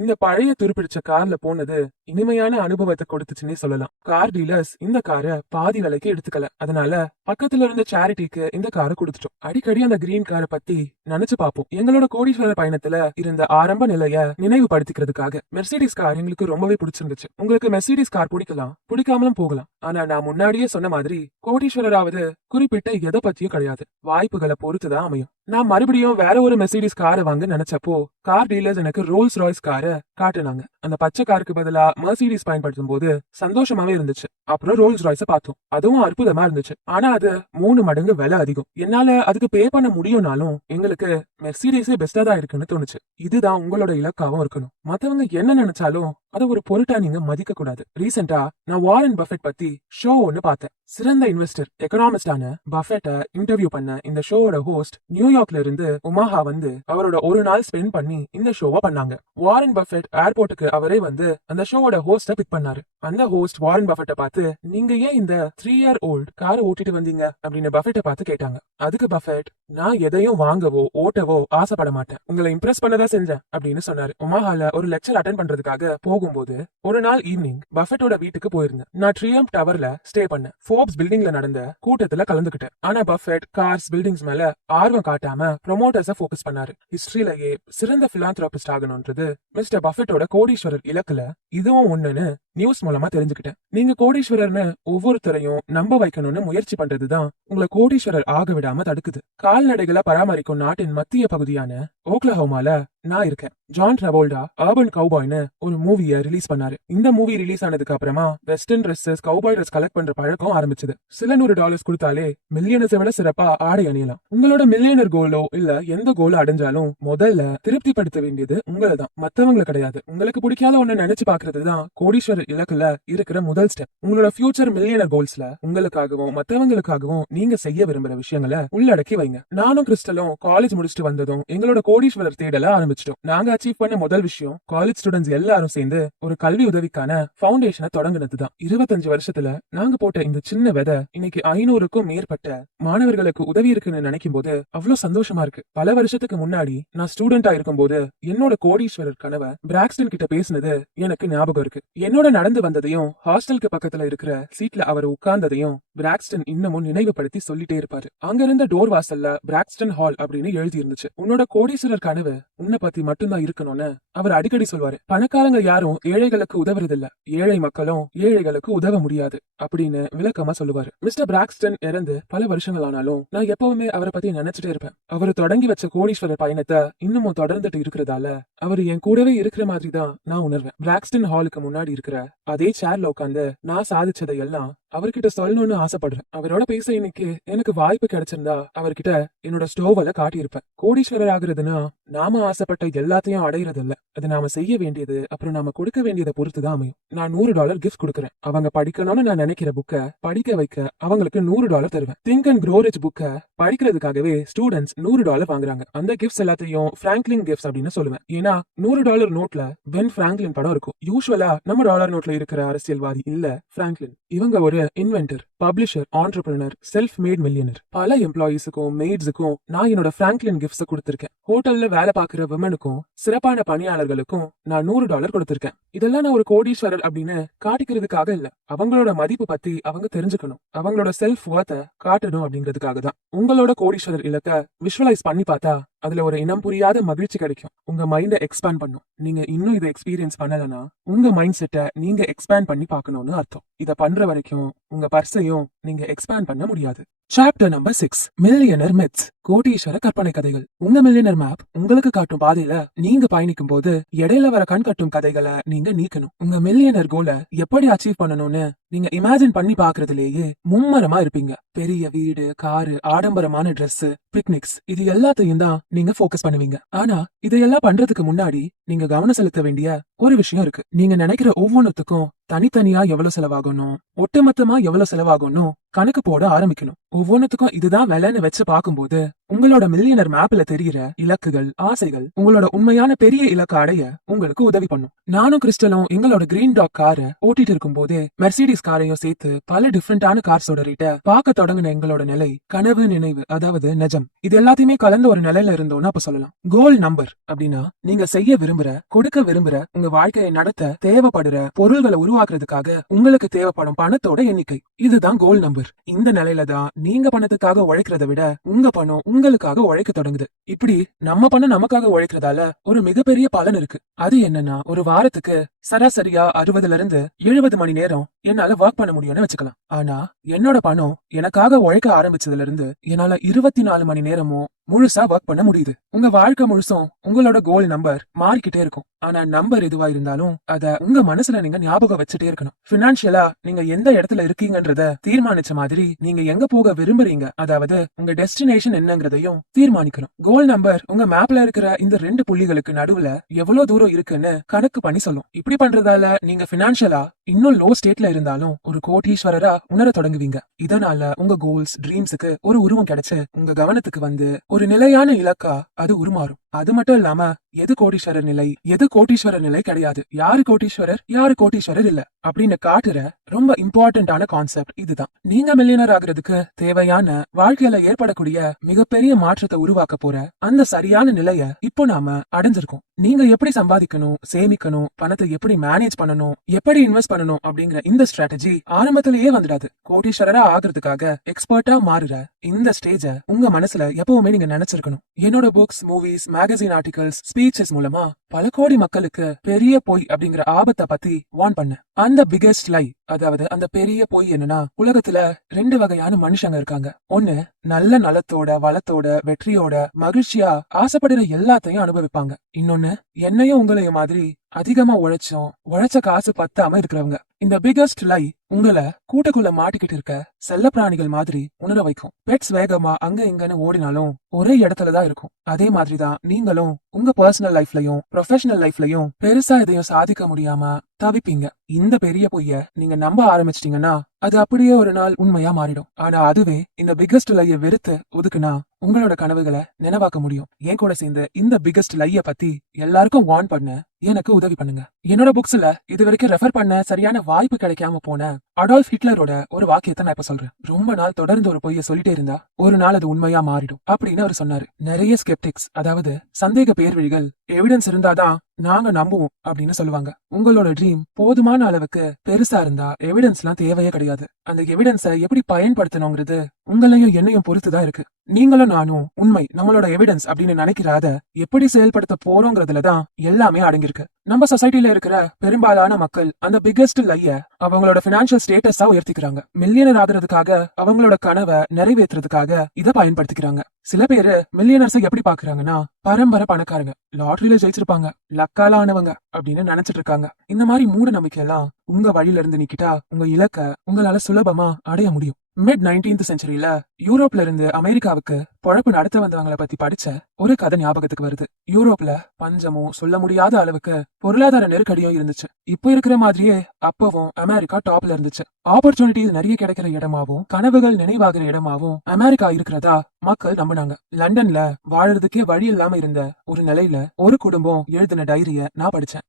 இந்த பழைய துருப்பிடிச்ச கார்ல போனது இனிமையான அனுபவத்தை கொடுத்துச்சுன்னே சொல்லலாம். கார் டீலர்ஸ் இந்த காரை பாதி விலைக்கு எடுத்துக்கல. அதனால பக்கத்துல இருந்த சேரிட்டிக்கு இந்த காரை கொடுத்துட்டோம். அடிக்கடி அந்த கிரீன் காரை பத்தி நினைச்சு பார்ப்போம். எங்களோட கோடீஸ்வரர் பயணத்துல இருந்த ஆரம்ப நிலைய நினைவுபடுத்திக்கிறதுக்காக. மெர்சிடிஸ் கார் எங்களுக்கு ரொம்பவே பிடிச்சிருந்துச்சு. உங்களுக்கு மெர்சிடிஸ் கார் பிடிக்கலாம், பிடிக்காமலும் போகலாம். ஆனா நான் முன்னாடியே சொன்ன மாதிரி கோடீஸ்வரராவது குறிப்பிட்ட எதை பத்தியும் கிடையாது. வாய்ப்புகளை பொறுத்துதான் அமையும். நான் மறுபடியும் வேற ஒரு மெர்சிடிஸ் காரை வாங்க நினைச்சப்போ கார் டீலர்ஸ் எனக்கு ரோல்ஸ் ராய்ஸ் காரை காட்டுனாங்க. அந்த பச்சை காருக்கு பதிலா மெர்சிடிஸ் பயன்படுத்தும் போது சந்தோஷமாவே இருந்துச்சு. அப்புறம் ரோல்ஸ் ராய்ஸ பார்த்தோம். அதுவும் அற்புதமா இருந்துச்சு. ஆனா அது 3 மடங்கு விலை அதிகம். என்னால அதுக்கு பே பண்ண முடியும்னாலும் எங்களுக்கு மெர்சிடிஸே பெஸ்டா தான் இருக்குன்னு தோணுச்சு. இதுதான் உங்களோட இலக்காவும் இருக்கணும். மத்தவங்க என்ன நினைச்சாலும் அதை ஒரு பொருட்டா நீங்க மதிக்க கூடாது. ரீசெண்டா நான் வாரன் பஃபெட் பத்தி ஷோ ஒன்னு பார்த்தேன். சிறந்த இன்வெஸ்டர் எக்கனாமிஸ்டான பஃபெட்ட இன்டர்வியூ பண்ண இந்த ஷோவோட ஹோஸ்ட் நியூயார்க்ல இருந்து உமாஹா வந்து அவரோட ஒரு நாள் ஸ்பெண்ட் பண்ணி இந்த ஷோவை பண்ணாங்க. வாரன் பஃபெட் ஏர்போர்ட்டுக்கு அவரே வந்து அந்த ஷோவோட ஹோஸ்ட பிக் பண்ணாரு. அந்த ஹோஸ்ட் வாரன் பஃபெட்ட பார்த்து நீங்க ஏன் இந்த 3 இயர் ஓல்ட் காரை ஓட்டிட்டு வந்தீங்க அப்படின்னு பஃபெட்ட பார்த்து கேட்டாங்க. அதுக்கு பஃபெட் நான் எதையும் வாங்கவோ ஓட்டவோ ஆசைப்பட மாட்டேன், உங்களை இம்ப்ரெஸ் பண்ணதான் செஞ்சேன் அப்படின்னு சொன்னாரு. உமாஹால ஒரு லெக்சர் அட்டென்ட் பண்றதுக்காக போகும்போது ஒரு நாள் ஈவினிங் பஃபெட்டோட வீட்டுக்கு போயிருந்தேன். நான் ட்ரியம் டவர்ல ஸ்டே பண்ணேன். ஃபோர்ப்ஸ் பில்டிங்ல நடந்த கூட்டத்துல கலந்துகிட்டேன். ஆனா பஃபெட் கார்ஸ் பில்டிங்ஸ் மேல ஆர்வம் காட்டாம ப்ரொமோட்டர்ஸ ஃபோக்கஸ் பண்ணாரு. ஹிஸ்டரியிலேயே சிறந்த பிலாந்திராபிஸ்ட் ஆகணும்ன்றது மிஸ்டர் பஃபெட்டோட கோடீஸ்வரர் இலக்குல இதுவும் ஒண்ணுன்னு நியூஸ் மூலமா தெரிஞ்சுக்கிட்டேன். நீங்க கோடீஸ்வரர்னு ஒவ்வொருத்தரையும் நம்ப வைக்கணும்னு முயற்சி பண்றதுதான் உங்களை கோடீஸ்வரர் ஆக விடாம தடுக்குது. கால்நடைகளை பராமரிக்கும் நாட்டின் மத்திய பகுதியான ஓக்லஹோமால நான் இருக்கேன். ஜான் ட்ரவோல்டா அர்பன் கவுபாய்னு ஒரு மூவியை ரிலீஸ் பண்ணாரு. இந்த மூவி ரிலீஸ் ஆனதுக்கு அப்புறமா western dresses cowboy dress collect பண்ற பழக்கம் ஆரம்பிச்சது. சில $100 கொடுத்தாலே மில்லியனர்ஸை விட சிறப்பா ஆடை அணியலாம். உங்களோட மில்லியனர் கோலோ இல்ல எந்த கோலோ அடைஞ்சாலும் முதல்ல திருப்திப்படுத்த வேண்டியது உங்களை தான், மத்தவங்களை கிடையாது. உங்களுக்கு பிடிக்காத ஒண்ணு நினைச்சு பாக்குறது தான் கோடீஸ்வரர் இலக்குல இருக்கிற முதல் ஸ்டெப். உங்களோட ஃபியூச்சர் மில்லியனர் கோல்ஸ்ல உங்களுக்காகவும் மத்தவங்களுக்காகவும் நீங்க செய்ய விரும்புற விஷயங்களை உள்ளடக்கி வைங்க. நானும் கிறிஸ்டலும் காலேஜ் முடிச்சுட்டு வந்ததும் எங்களோட கோடீஸ்வரர் தேடல ஆரம்பிச்சிட்டோம். நாங்க அச்சீவ் பண்ண முதல் விஷயம் காலேஜ் ஸ்டூடெண்ட்ஸ் எல்லாரும் சேர்ந்து ஒரு கல்வி உதவிக்கான ஃபவுண்டேஷனை தொடங்குனதுதான். 25 வருஷத்துல நாங்க போட்ட இந்த சின்ன விதை இன்னைக்கு 500க்கும் மேற்பட்ட மாணவர்களுக்கு உதவி இருக்குன்னு நினைக்கும் போது அவ்வளவு சந்தோஷமா இருக்கு. பல வருஷத்துக்கு முன்னாடி நான் ஸ்டூடெண்டா இருக்கும் போது என்னோட கோடீஸ்வரர் கனவை பிராக்ஸ்டன் கிட்ட பேசினது எனக்கு ஞாபகம் இருக்கு. என்னோட நடந்து வந்ததையும் ஹாஸ்டலுக்கு பக்கத்துல இருக்கிற சீட்ல அவர் உட்கார்ந்ததையும் பிராக்ஸ்டன் இன்னமும் நினைவுபடுத்தி சொல்லிட்டே இருப்பாரு. அங்க இருந்த டோர் வாசல்ல பிராக்ஸ்டன் ஹால் அப்படின்னு எழுதி இருந்துச்சு. உன்னோட கோடீஸ்வரர் கனவு உன்னை பத்தி மட்டும்தான் இருக்கணும்னு அவர் அடிக்கடி சொல்வாரு. பணக்காரங்க யாரும் ஏழைகளுக்கு உதவுறதில்ல, ஏழை மக்களும் ஏழைகளுக்கு உதவ முடியாது அப்படின்னு விளக்கமா சொல்லுவாரு. மிஸ்டர் பிராக்ஸ்டன் இறந்து பல வருஷங்கள் ஆனாலும் நான் எப்பவுமே அவரை பத்தி நினைச்சிட்டே இருப்பேன். அவர் தொடங்கி வச்ச கோடீஸ்வரர் பயணத்தை இன்னமும் தொடர்ந்துட்டு இருக்கிறதால அவர் என் கூடவே இருக்கிற மாதிரி தான் நான் உணர்வேன். பிராக்ஸ்டன் ஹாலுக்கு முன்னாடி இருக்கிற அதே சேர்ல உட்காந்து நான் சாதிச்சதை எல்லாம் அவர்கிட்ட சொல்லணும்னு ஆசைப்படுறேன். அவரோட பேச இன்னைக்கு எனக்கு வாய்ப்பு கிடைச்சிருந்தா அவர்கிட்ட என்னோட ஸ்டோவல காட்டியிருப்பேன். கோடீஸ்வரர் ஆகுறதுன்னா நாம ஆசைப்பட்ட எல்லாத்தையும் அடையிறது இல்ல, அது நாம செய்ய வேண்டியது அப்புறம் நாம கொடுக்க வேண்டியதை பொறுத்துதான் அமையும். நான் $100 கிஃப்ட் கொடுக்குறேன். அவங்க படிக்கணும்னு நான் நினைக்கிற புக்க படிக்க வைக்க அவங்களுக்கு $100 தருவேன். திங்க் அண்ட் க்ரோ ரிச் புக்க படிக்கிறதுக்காகவே ஸ்டூடெண்ட்ஸ் $100 வாங்குறாங்க. அந்த கிஃப்ட்ஸ் எல்லாத்தையும் பிராங்க்லின் கிஃப்ட்ஸ் அப்படின்னு சொல்லுவேன். ஏன்னா $100 நோட்ல பென் பிராங்க்லின் படம் இருக்கும். யூசுவலா நம்ம டாலர் நோட்ல இருக்கிற அரசியல்வாதி இல்ல பிராங்க்லின். இவங்க ஒரு inventor, publisher, entrepreneur, self mat millionaire. பல எம்ப்ளாயிஸுக்கும் மெய்ட்ஸுக்கும் நான் என்னோட பிராங்க்லின் கிஃப்ட்ஸ் கொடுத்திருக்கேன். ஹோட்டல்ல வேலை பார்க்கிற விமனுக்கும் சிறப்பான பணியாளர்களுக்கும் நான் $100 கொடுத்திருக்கேன். இதெல்லாம் நான் ஒரு கோடீஸ்வரர் அப்படின்னு காட்டிக்கிறதுக்காக இல்ல, அவங்களோட மதிப்பு பத்தி அவங்க தெரிஞ்சுக்கணும், அவங்களோட செல்ஃப் வொர்த்தை காட்டணும் அப்படிங்கிறதுக்காக தான். உங்களோட கோடீஸ்வரர் இலக்க விஷுவலைஸ் பண்ணி பார்த்தா அதுல ஒரு இனம் புரியாத மகிழ்ச்சி கிடைக்கும். உங்க மைண்ட எக்ஸ்பேண்ட் பண்ணும். நீங்க இன்னும் இதை எக்ஸ்பீரியன்ஸ் பண்ணலனா உங்க மைண்ட் செட்டை நீங்க எக்ஸ்பேண்ட் பண்ணி பார்க்கணும்னு அர்த்தம். இத பண்ற வரைக்கும் உங்க பர்சையும் நீங்க எக்ஸ்பேண்ட் பண்ண முடியாது. சாப்டர் நம்பர் 6, மில்லியனர் மித்ஸ், கோடீஸ்வர கற்பனை கதைகள். உங்க மில்லியனர் மேப் உங்களுக்கு காட்டும் பாதையில நீங்க பயணிக்கும் போது இடையில வர கண் கட்டும் கதைகளை நீங்க நீக்கணும். உங்க மில்லியனர் கோலை எப்படி அச்சீவ் பண்ணணும்னு நீங்க இமேஜின் பண்ணி பாக்குறதுலேயே மும்மரமா இருப்பீங்க. பெரிய வீடு, காரு, ஆடம்பரமான Dress, பிக்னிக்ஸ், இது எல்லாத்தையும் தான் நீங்க போக்கஸ் பண்ணுவீங்க. ஆனா இதையெல்லாம் பண்றதுக்கு முன்னாடி நீங்க கவனம் செலுத்த வேண்டிய ஒரு விஷயம் இருக்கு. நீங்க நினைக்கிற ஒவ்வொன்றுத்துக்கும் தனித்தனியா எவ்வளவு செலவாகணும், ஒட்டுமொத்தமா எவ்வளவு செலவாகணும் கணக்கு போட ஆரம்பிக்கணும். ஒவ்வொன்றுத்துக்கும் இதுதான் விலைன்னு வச்சு பார்க்கும்போது உங்களோட மில்லியனர் மேப்ல தெரியிற இலக்குகள், ஆசைகள் உங்களோட உண்மையான பெரிய இலக்க அடைய உங்களுக்கு உதவி பண்ணும். நானும் கிறிஸ்டலும் எங்களோட கிரீன் டாக் காரை ஓட்டிட்டு இருக்கும் போதே மெர்சிடிஸ் காரையும் சேர்த்து பல டிஃப்ரெண்டான கார்ஸோட ரேட்ட பார்க்க தொடங்கின எங்களோட நிலை கனவு, நினைவு, அதாவது நிஜம், இது எல்லாத்தையுமே கலந்த ஒரு நிலையில இருந்தோம்னு அப்ப சொல்லலாம். கோல் நம்பர் அப்படின்னா நீங்க செய்ய விரும்புற, கொடுக்க விரும்புற, உங்க வாழ்க்கையை நடத்த தேவைப்படுற பொருள்களை உருவாக்குறதுக்காக உங்களுக்கு தேவைப்படும் பணத்தோட எண்ணிக்கை. இதுதான் கோல் நம்பர். இந்த நிலையில தான் நீங்க பணத்துக்காக உழைக்கிறத விட உங்க பணம் உங்களுக்காக உழைக்க தொடங்குது. இப்படி நம்ம பணம் நமக்காக உழைக்கிறதால ஒரு மிகப்பெரிய பலன் இருக்கு. அது என்னன்னா, ஒரு வாரத்துக்கு சராசரியா 60ல இருந்து 70 மணி நேரம் என்னால ஒர்க் பண்ண முடியும்னு வச்சுக்கலாம். ஆனா என்னோட பணம் எனக்காக உழைக்க ஆரம்பிச்சதுல இருந்து என்னால 24 மணி நேரமும் முழுசா ஒர்க் பண்ண முடியுது. உங்க வாழ்க்கை முழுசும் உங்களோட கோல் நம்பர் மாறிக்கிட்டே இருக்கும். ஆனா நம்பர் எதுவா இருந்தாலும் அத உங்க மனசுல நீங்க ஞாபகம் வச்சுட்டே இருக்கணும். பினான்சியலா நீங்க எந்த இடத்துல இருக்கீங்கன்றத தீர்மானிச்ச மாதிரி நீங்க எங்க போக விரும்புறீங்க, அதாவது உங்க டெஸ்டினேஷன் என்னங்கிறதையும் தீர்மானிக்கணும். கோல் நம்பர் உங்க மேப்ல இருக்கிற இந்த 2 புள்ளிகளுக்கு நடுவுல எவ்வளவு தூரம் இருக்குன்னு கணக்கு பண்ணி சொல்லும். இப்படி பண்றதால நீங்க பினான்சியலா இன்னும் லோ ஸ்டேட்ல இருந்தாலும் ஒரு கோடீஸ்வரரா உணர தொடங்குவீங்க. இதனால உங்க கோல்ஸ், ட்ரீம்ஸுக்கு ஒரு உருவம் கிடைச்சு உங்க கவனத்துக்கு வந்து ஒரு நிலையான இலக்கா அது உருமாறும். அது மட்டும் இல்லாம எது கோடீஸ்வரர் நிலை, எது கோடீஸ்வரர் நிலை கிடையாது, யாரு கோடீஸ்வரர், யாரு கோடீஸ்வரர் இல்ல அப்படின்னு காட்டுற ரொம்ப இம்பார்ட்டன்டான கான்செப்ட் இதுதான். நீங்க மில்லியனர் ஆகுறதுக்கு தேவையான வாழ்க்கையில ஏற்படக்கூடிய மிகப்பெரிய மாற்றத்தை உருவாக்க போற அந்த சரியான நிலைய இப்போ நாம அடைஞ்சிருக்கோம். நீங்க எப்படி சம்பாதிக்கணும், சேமிக்கணும், பணத்தை எப்படி மேனேஜ் பண்ணணும், எப்படி இன்வெஸ்ட் பண்ணணும் அப்படிங்கிற இந்த ஸ்ட்ராட்டஜி ஆரம்பத்திலேயே வந்துடாது. கோடீஸ்வரரா ஆகுறதுக்காக எக்ஸ்பர்ட்டா மாறுற இந்த ஸ்டேஜ உங்க மனசுல எப்பவுமே நீங்க நினைச்சிருக்கணும். என்னோட books, movies, magazine articles, speeches மூலமா பல கோடி மக்களுக்கு பெரிய பொய் அப்படிங்கிற ஆபத்தை பத்தி வார்ன் பண்ண. அந்த பிகெஸ்ட் லை, அதாவது அந்த பெரிய பொய் என்னன்னா, உலகத்துல 2 வகையான மனுஷங்க இருக்காங்க. ஒண்ணு நல்ல நலத்தோட, வளத்தோட, வெற்றியோட, மகிழ்ச்சியா ஆசைப்படுற எல்லாத்தையும் அனுபவிப்பாங்க. இன்னொன்னு என்னையும் உங்களையும் மாதிரி அதிகமா உழைச்ச காசு பத்தாம இருக்கிறவங்க. இந்த பிகெஸ்ட் லை உங்களை கூட்டுக்குள்ள மாட்டிக்கிட்டு இருக்க செல்ல பிராணிகள் மாதிரி உணர வைக்கும். பெட்ஸ் வேகமா அங்க இங்கன்னு ஓடினாலும் ஒரே இடத்துலதான் இருக்கும். அதே மாதிரிதான் நீங்களும் உங்க பர்சனல் லைஃப்லயும் ப்ரொஃபஷனல் லைஃப்லயும் பெருசா எதையும் சாதிக்க முடியாம தவிப்பீங்க. இந்த பெரிய பொய்ய நீங்க நம்ப ஆரம்பிச்சிட்டீங்கன்னா அது அப்படியே ஒரு நாள் உண்மையா மாறிடும். ஆனா அதுவே இந்த பிகெஸ்ட் லைய வெறுத்து ஒதுக்குனா உங்களோட கனவுகளை நினைவாக்க முடியும். என் கூட சேர்ந்து இந்த பிகெஸ்ட் லைய பத்தி எல்லாருக்கும் வார்ன் பண்ண எனக்கு உதவி பண்ணுங்க. என்னோட புக்ஸ்ல இது வரைக்கும் ரெஃபர் பண்ண சரியான வாய்ப்பு கிடைக்காம போன அடால்ஃப் ஹிட்லரோட ஒரு வாக்கியத்தை நான் இப்ப சொல்றேன். ரொம்ப நாள் தொடர்ந்து ஒரு பொய்ய சொல்லிட்டே இருந்தா ஒரு நாள் அது உண்மையா மாறிடும் அப்படின்னு அவர் சொன்னாரு. நிறைய ஸ்கெப்டிக்ஸ், அதாவது சந்தேக பேர்வழிகள், எவிடன்ஸ் இருந்தாதான் நாங்க நம்புவோம் அப்படின்னு சொல்லுவாங்க. உங்களோட ட்ரீம் போதுமான அளவுக்கு பெருசா இருந்தா எவிடன்ஸ்லாம் தேவையே கிடையாது. அந்த எவிடன்ஸை எப்படி பயன்படுத்தணுங்கிறது உங்களையும் என்னையும் பொறுத்துதான் இருக்கு. நீங்களும் நானும் உண்மை நம்மளோட எவிடன்ஸ் அப்படின்னு நினைக்கிற அத எப்படி செயல்படுத்த போறோங்கிறதுலதான் எல்லாமே அடங்கியிருக்கு. நம்ம சொசைட்டில இருக்கிற பெரும்பாலான மக்கள் அந்த பிக்கெஸ்ட் லைய அவங்களோட பினான்சியல் ஸ்டேட்டஸா உயர்த்திக்கிறாங்க. மில்லியனர் ஆகுறதுக்காக, அவங்களோட கனவை நிறைவேற்றுறதுக்காக இதை பயன்படுத்திக்கிறாங்க. சில பேரு மில்லியனர்ஸை எப்படி பாக்குறாங்கன்னா, பரம்பரை பணக்காரங்க, லாட்டரியில ஜெயிச்சிருப்பாங்க, லக்கால ஆனவங்க அப்படின்னு நினைச்சிட்டு இருக்காங்க. இந்த மாதிரி மூட நம்பிக்கை எல்லாம் உங்க வழியில இருந்து நீக்கிட்டா உங்க இலக்க உங்களால சுலபமா அடைய முடியும். மிட் 19th செஞ்சுரியில யூரோப்ல இருந்து அமெரிக்காவுக்கு பொழப்பு நடத்த வந்தவங்களை பத்தி படிச்ச ஒரு கதை ஞாபகத்துக்கு வருது. யூரோப்ல பஞ்சமும் சொல்ல முடியாத அளவுக்கு பொருளாதார நெருக்கடியும் இருந்துச்சு. இப்போ இருக்கிற மாதிரியே அப்பவும் அமெரிக்கா டாப்ல இருந்துச்சு. ஆப்பர்ச்சுனிட்டிஸ் நிறைய கிடைக்கிற இடமாவும் கனவுகள் நினைவாகிற இடமாவும் அமெரிக்கா இருக்கிறதா மக்கள் நம்பினாங்க. லண்டன்ல வாழறதுக்கே வழி இல்லாம இருந்த ஒரு நிலையில ஒரு குடும்பம் எழுதின டைரிய நான் படிச்சேன்.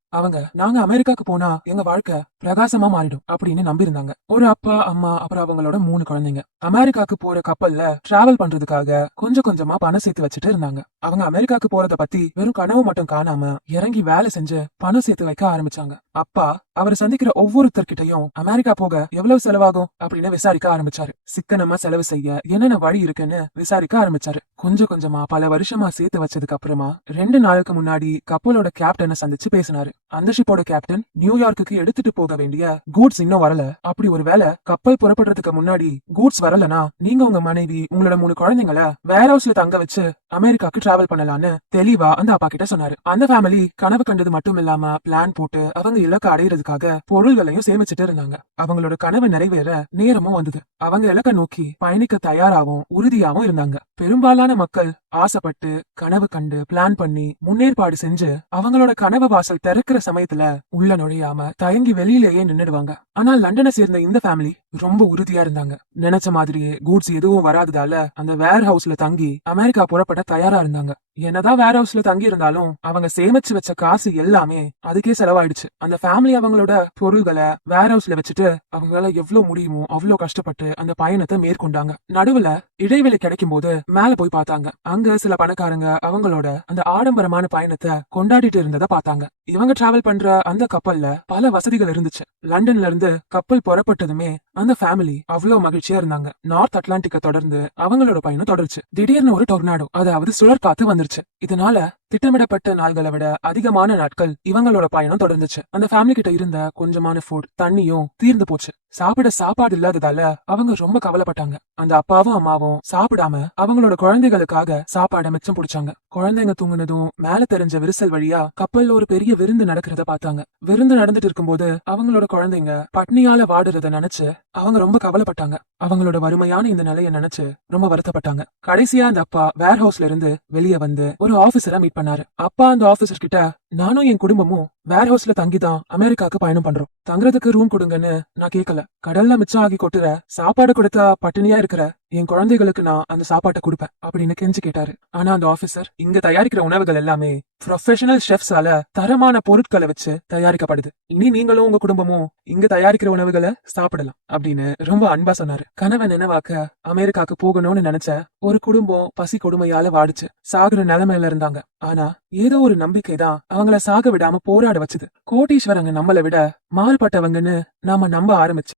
நாங்க அமெரிக்காக்கு போனா எங்க வாழ்க்கை பிரகாசமா மாறிடும் அப்படின்னு நம்பியிருந்தாங்க. ஒரு அப்பா, அம்மா, அப்புறம் அவங்களோட 3 குழந்தைங்க அமெரிக்காக்கு போற கப்பல்ல டிராவல் பண்றதுக்காக கொஞ்சம் கொஞ்சமா பணம் சேர்த்து வச்சுட்டு இருந்தாங்க. அவங்க அமெரிக்காக்கு போறத பத்தி வெறும் கனவு மட்டும் காணாம இறங்கி வேலை செஞ்சு பணம் சேர்த்து வைக்க ஆரம்பிச்சாங்க. அப்பா அவர் சந்திக்கிற ஒவ்வொருத்தர்கிட்டையும் அமெரிக்கா போக எவ்வளவு செலவாகும் அப்படின்னு விசாரிக்க ஆரம்பிச்சாரு. சிக்கனமா செலவு செய்ய என்னென்ன வழி இருக்குன்னு விசாரிக்க ஆரம்பிச்சாரு. கொஞ்சம் கொஞ்சமா பல வருஷமா சேர்த்து வச்சதுக்கு அப்புறமா 2 நாளுக்கு முன்னாடி கப்பலோட கேப்டனை சந்திச்சு பேசினாரு. அந்த ஷிப்போட கேப்டன் நியூயார்க்குக்கு எடுத்துட்டு போக வேண்டிய கூட்ஸ் இன்னும் வரல. அப்படி ஒரு வேளை கப்பல் புறப்படுறதுக்கு முன்னாடி கூட்ஸ் வரலனா நீங்க உங்க மனைவி, உங்களோட 3 குழந்தைங்களை வேர் ஹவுஸ்ல தங்க வச்சு அமெரிக்காக்கு டிராவல் பண்ணலான்னு தெளிவா அந்த அப்பா கிட்ட சொன்னாரு. அந்த ஃபேமிலி கனவு கண்டது மட்டும் இல்லாம பிளான் போட்டு அவங்க இலக்க அடையிறதுக்காக பொருள்களையும் சேமிச்சுட்டு இருந்தாங்க. அவங்களோட கனவு நிறைவேற நேரமும் வந்தது. அவங்க இலக்க நோக்கி பயணிக்க தயாராகவும் உறுதியாவும் இருந்தாங்க. பெரும்பாலான மக்கள் ஆசைப்பட்டு கனவு கண்டு பிளான் பண்ணி முன்னேற்பாடு செஞ்சு அவங்களோட கனவு வாசல் திறக்கிற சமயத்துல உள்ள நுழையாம தயங்கி வெளியிலேயே நின்னுடுவாங்க. ஆனா லண்டனை சேர்ந்த இந்த ஃபேமிலி ரொம்ப உறுதியா இருந்தாங்க. நினைச்ச மாதிரியே கூட்ஸ் எதுவும் வராததால அந்த வேர் ஹவுஸ்ல தங்கி அமெரிக்கா புறப்பட தயாரா இருந்தாங்க. என்னதான் வேர் ஹவுஸ்ல தங்கி இருந்தாலும் அவங்க சேமிச்சு வச்ச காசு எல்லாமே அதுக்கே செலவாயிடுச்சு. அந்த ஃபேமிலி அவங்களோட பொருள்களை வேர் ஹவுஸ்ல வச்சுட்டு அவங்களால எவ்வளவு முடியுமோ அவ்வளவு கஷ்டப்பட்டு அந்த பயணத்தை மேற்கொண்டாங்க. நடுவுல இடைவெளி கிடைக்கும் போது மேல போய் பார்த்தாங்க. அங்க சில பணக்காரங்க அவங்களோட அந்த ஆடம்பரமான பயணத்தை கொண்டாடிட்டு இருந்ததை பார்த்தாங்க. இவங்க டிராவல் பண்ற அந்த கப்பல்ல பல வசதிகள் இருந்துச்சு. லண்டன்ல இருந்து கப்பல் புறப்பட்டதுமே அந்த ஃபேமிலி அவ்வளவு மகிழ்ச்சியா இருந்தாங்க. நார்த் அட்லாண்டிக்க தொடர்ந்து அவங்களோட பயணம் தொடர்ச்சு. திடீர்னு ஒரு டொர்னாடோ, அதாவது சுழற்காத்து வந்துருச்சு. இதனால திட்டமிடப்பட்ட நாள்களை விட அதிகமான நாட்கள் இவங்களோட பயணம் தொடர்ந்துச்சு. அந்த ஃபேமிலி கிட்ட இருந்த கொஞ்சமான ஃபுட், தண்ணியும் தீர்ந்து போச்சு. சாப்பிட சாப்பாடு இல்லாததால அவங்க ரொம்ப கவலைப்பட்டாங்க. அந்த அப்பாவும் அம்மாவும் சாப்பிடாம அவங்களோட குழந்தைகளுக்காக சாப்பாடை மிச்சம் பிடிச்சாங்க. குழந்தைங்க தூங்குனதும் மேல தெரிஞ்ச விரிசல் வழியா கப்பல்ல ஒரு பெரிய விருந்து நடக்கிறத பார்த்தாங்க. விருந்து நடந்துட்டு இருக்கும்போது அவங்களோட குழந்தைங்க பட்னியால வாடுறத நினைச்சு அவங்க ரொம்ப கவலைப்பட்டாங்க. அவங்களோட வறுமையான இந்த நிலையை நினைச்சு ரொம்ப வருத்தப்பட்டாங்க. கடைசியா அந்த அப்பா வேர் ஹவுஸ்ல இருந்து வெளியே வந்து ஒரு ஆபீசரை மீட் பண்ணாரு. அப்பா அந்த ஆபீசர் கிட்ட, நானும் என் குடும்பமும் வேர் ஹவுஸ்ல தங்கிதான் அமெரிக்காக்கு பயணம் பண்றோம். தங்குறதுக்கு ரூம் கொடுங்கன்னு நான் கேட்கல. கடல்ல மிச்சம் ஆகி கொட்டுற சாப்பாடு கொடுத்தா பட்டினியா இருக்கிற என் குழந்தைகளுக்கு நான் அந்த சாப்பாட்டை கொடுப்பேன் அப்படின்னு கெஞ்சி கேட்டாரு. ஆனா அந்த ஆபீசர், இங்க தயாரிக்கிற உணவுகள் எல்லாமே ப்ரொஃபஷனல் ஷெஃப்ஸால தரமான பொருட்களை வச்சு தயாரிக்கப்படுது. இனி நீங்களும் உங்க குடும்பமும் இங்க தயாரிக்கிற உணவுகளை சாப்பிடலாம் அப்படின்னு ரொம்ப அன்பா சொன்னாரு. கனவை நினைவாக்க அமெரிக்காக்கு போகணும்னு நினைச்ச ஒரு குடும்பம் பசி கொடுமையால வாடிச்சு சாகுற நிலைமையில இருந்தாங்க. ஆனா ஏதோ ஒரு நம்பிக்கை தான் அவங்கள சாக விடாம போராட வச்சுது. கோட்டீஸ்வரங்க நம்மளை விட மாறுபட்டவங்கன்னு நாம நம்ப ஆரம்பிச்சு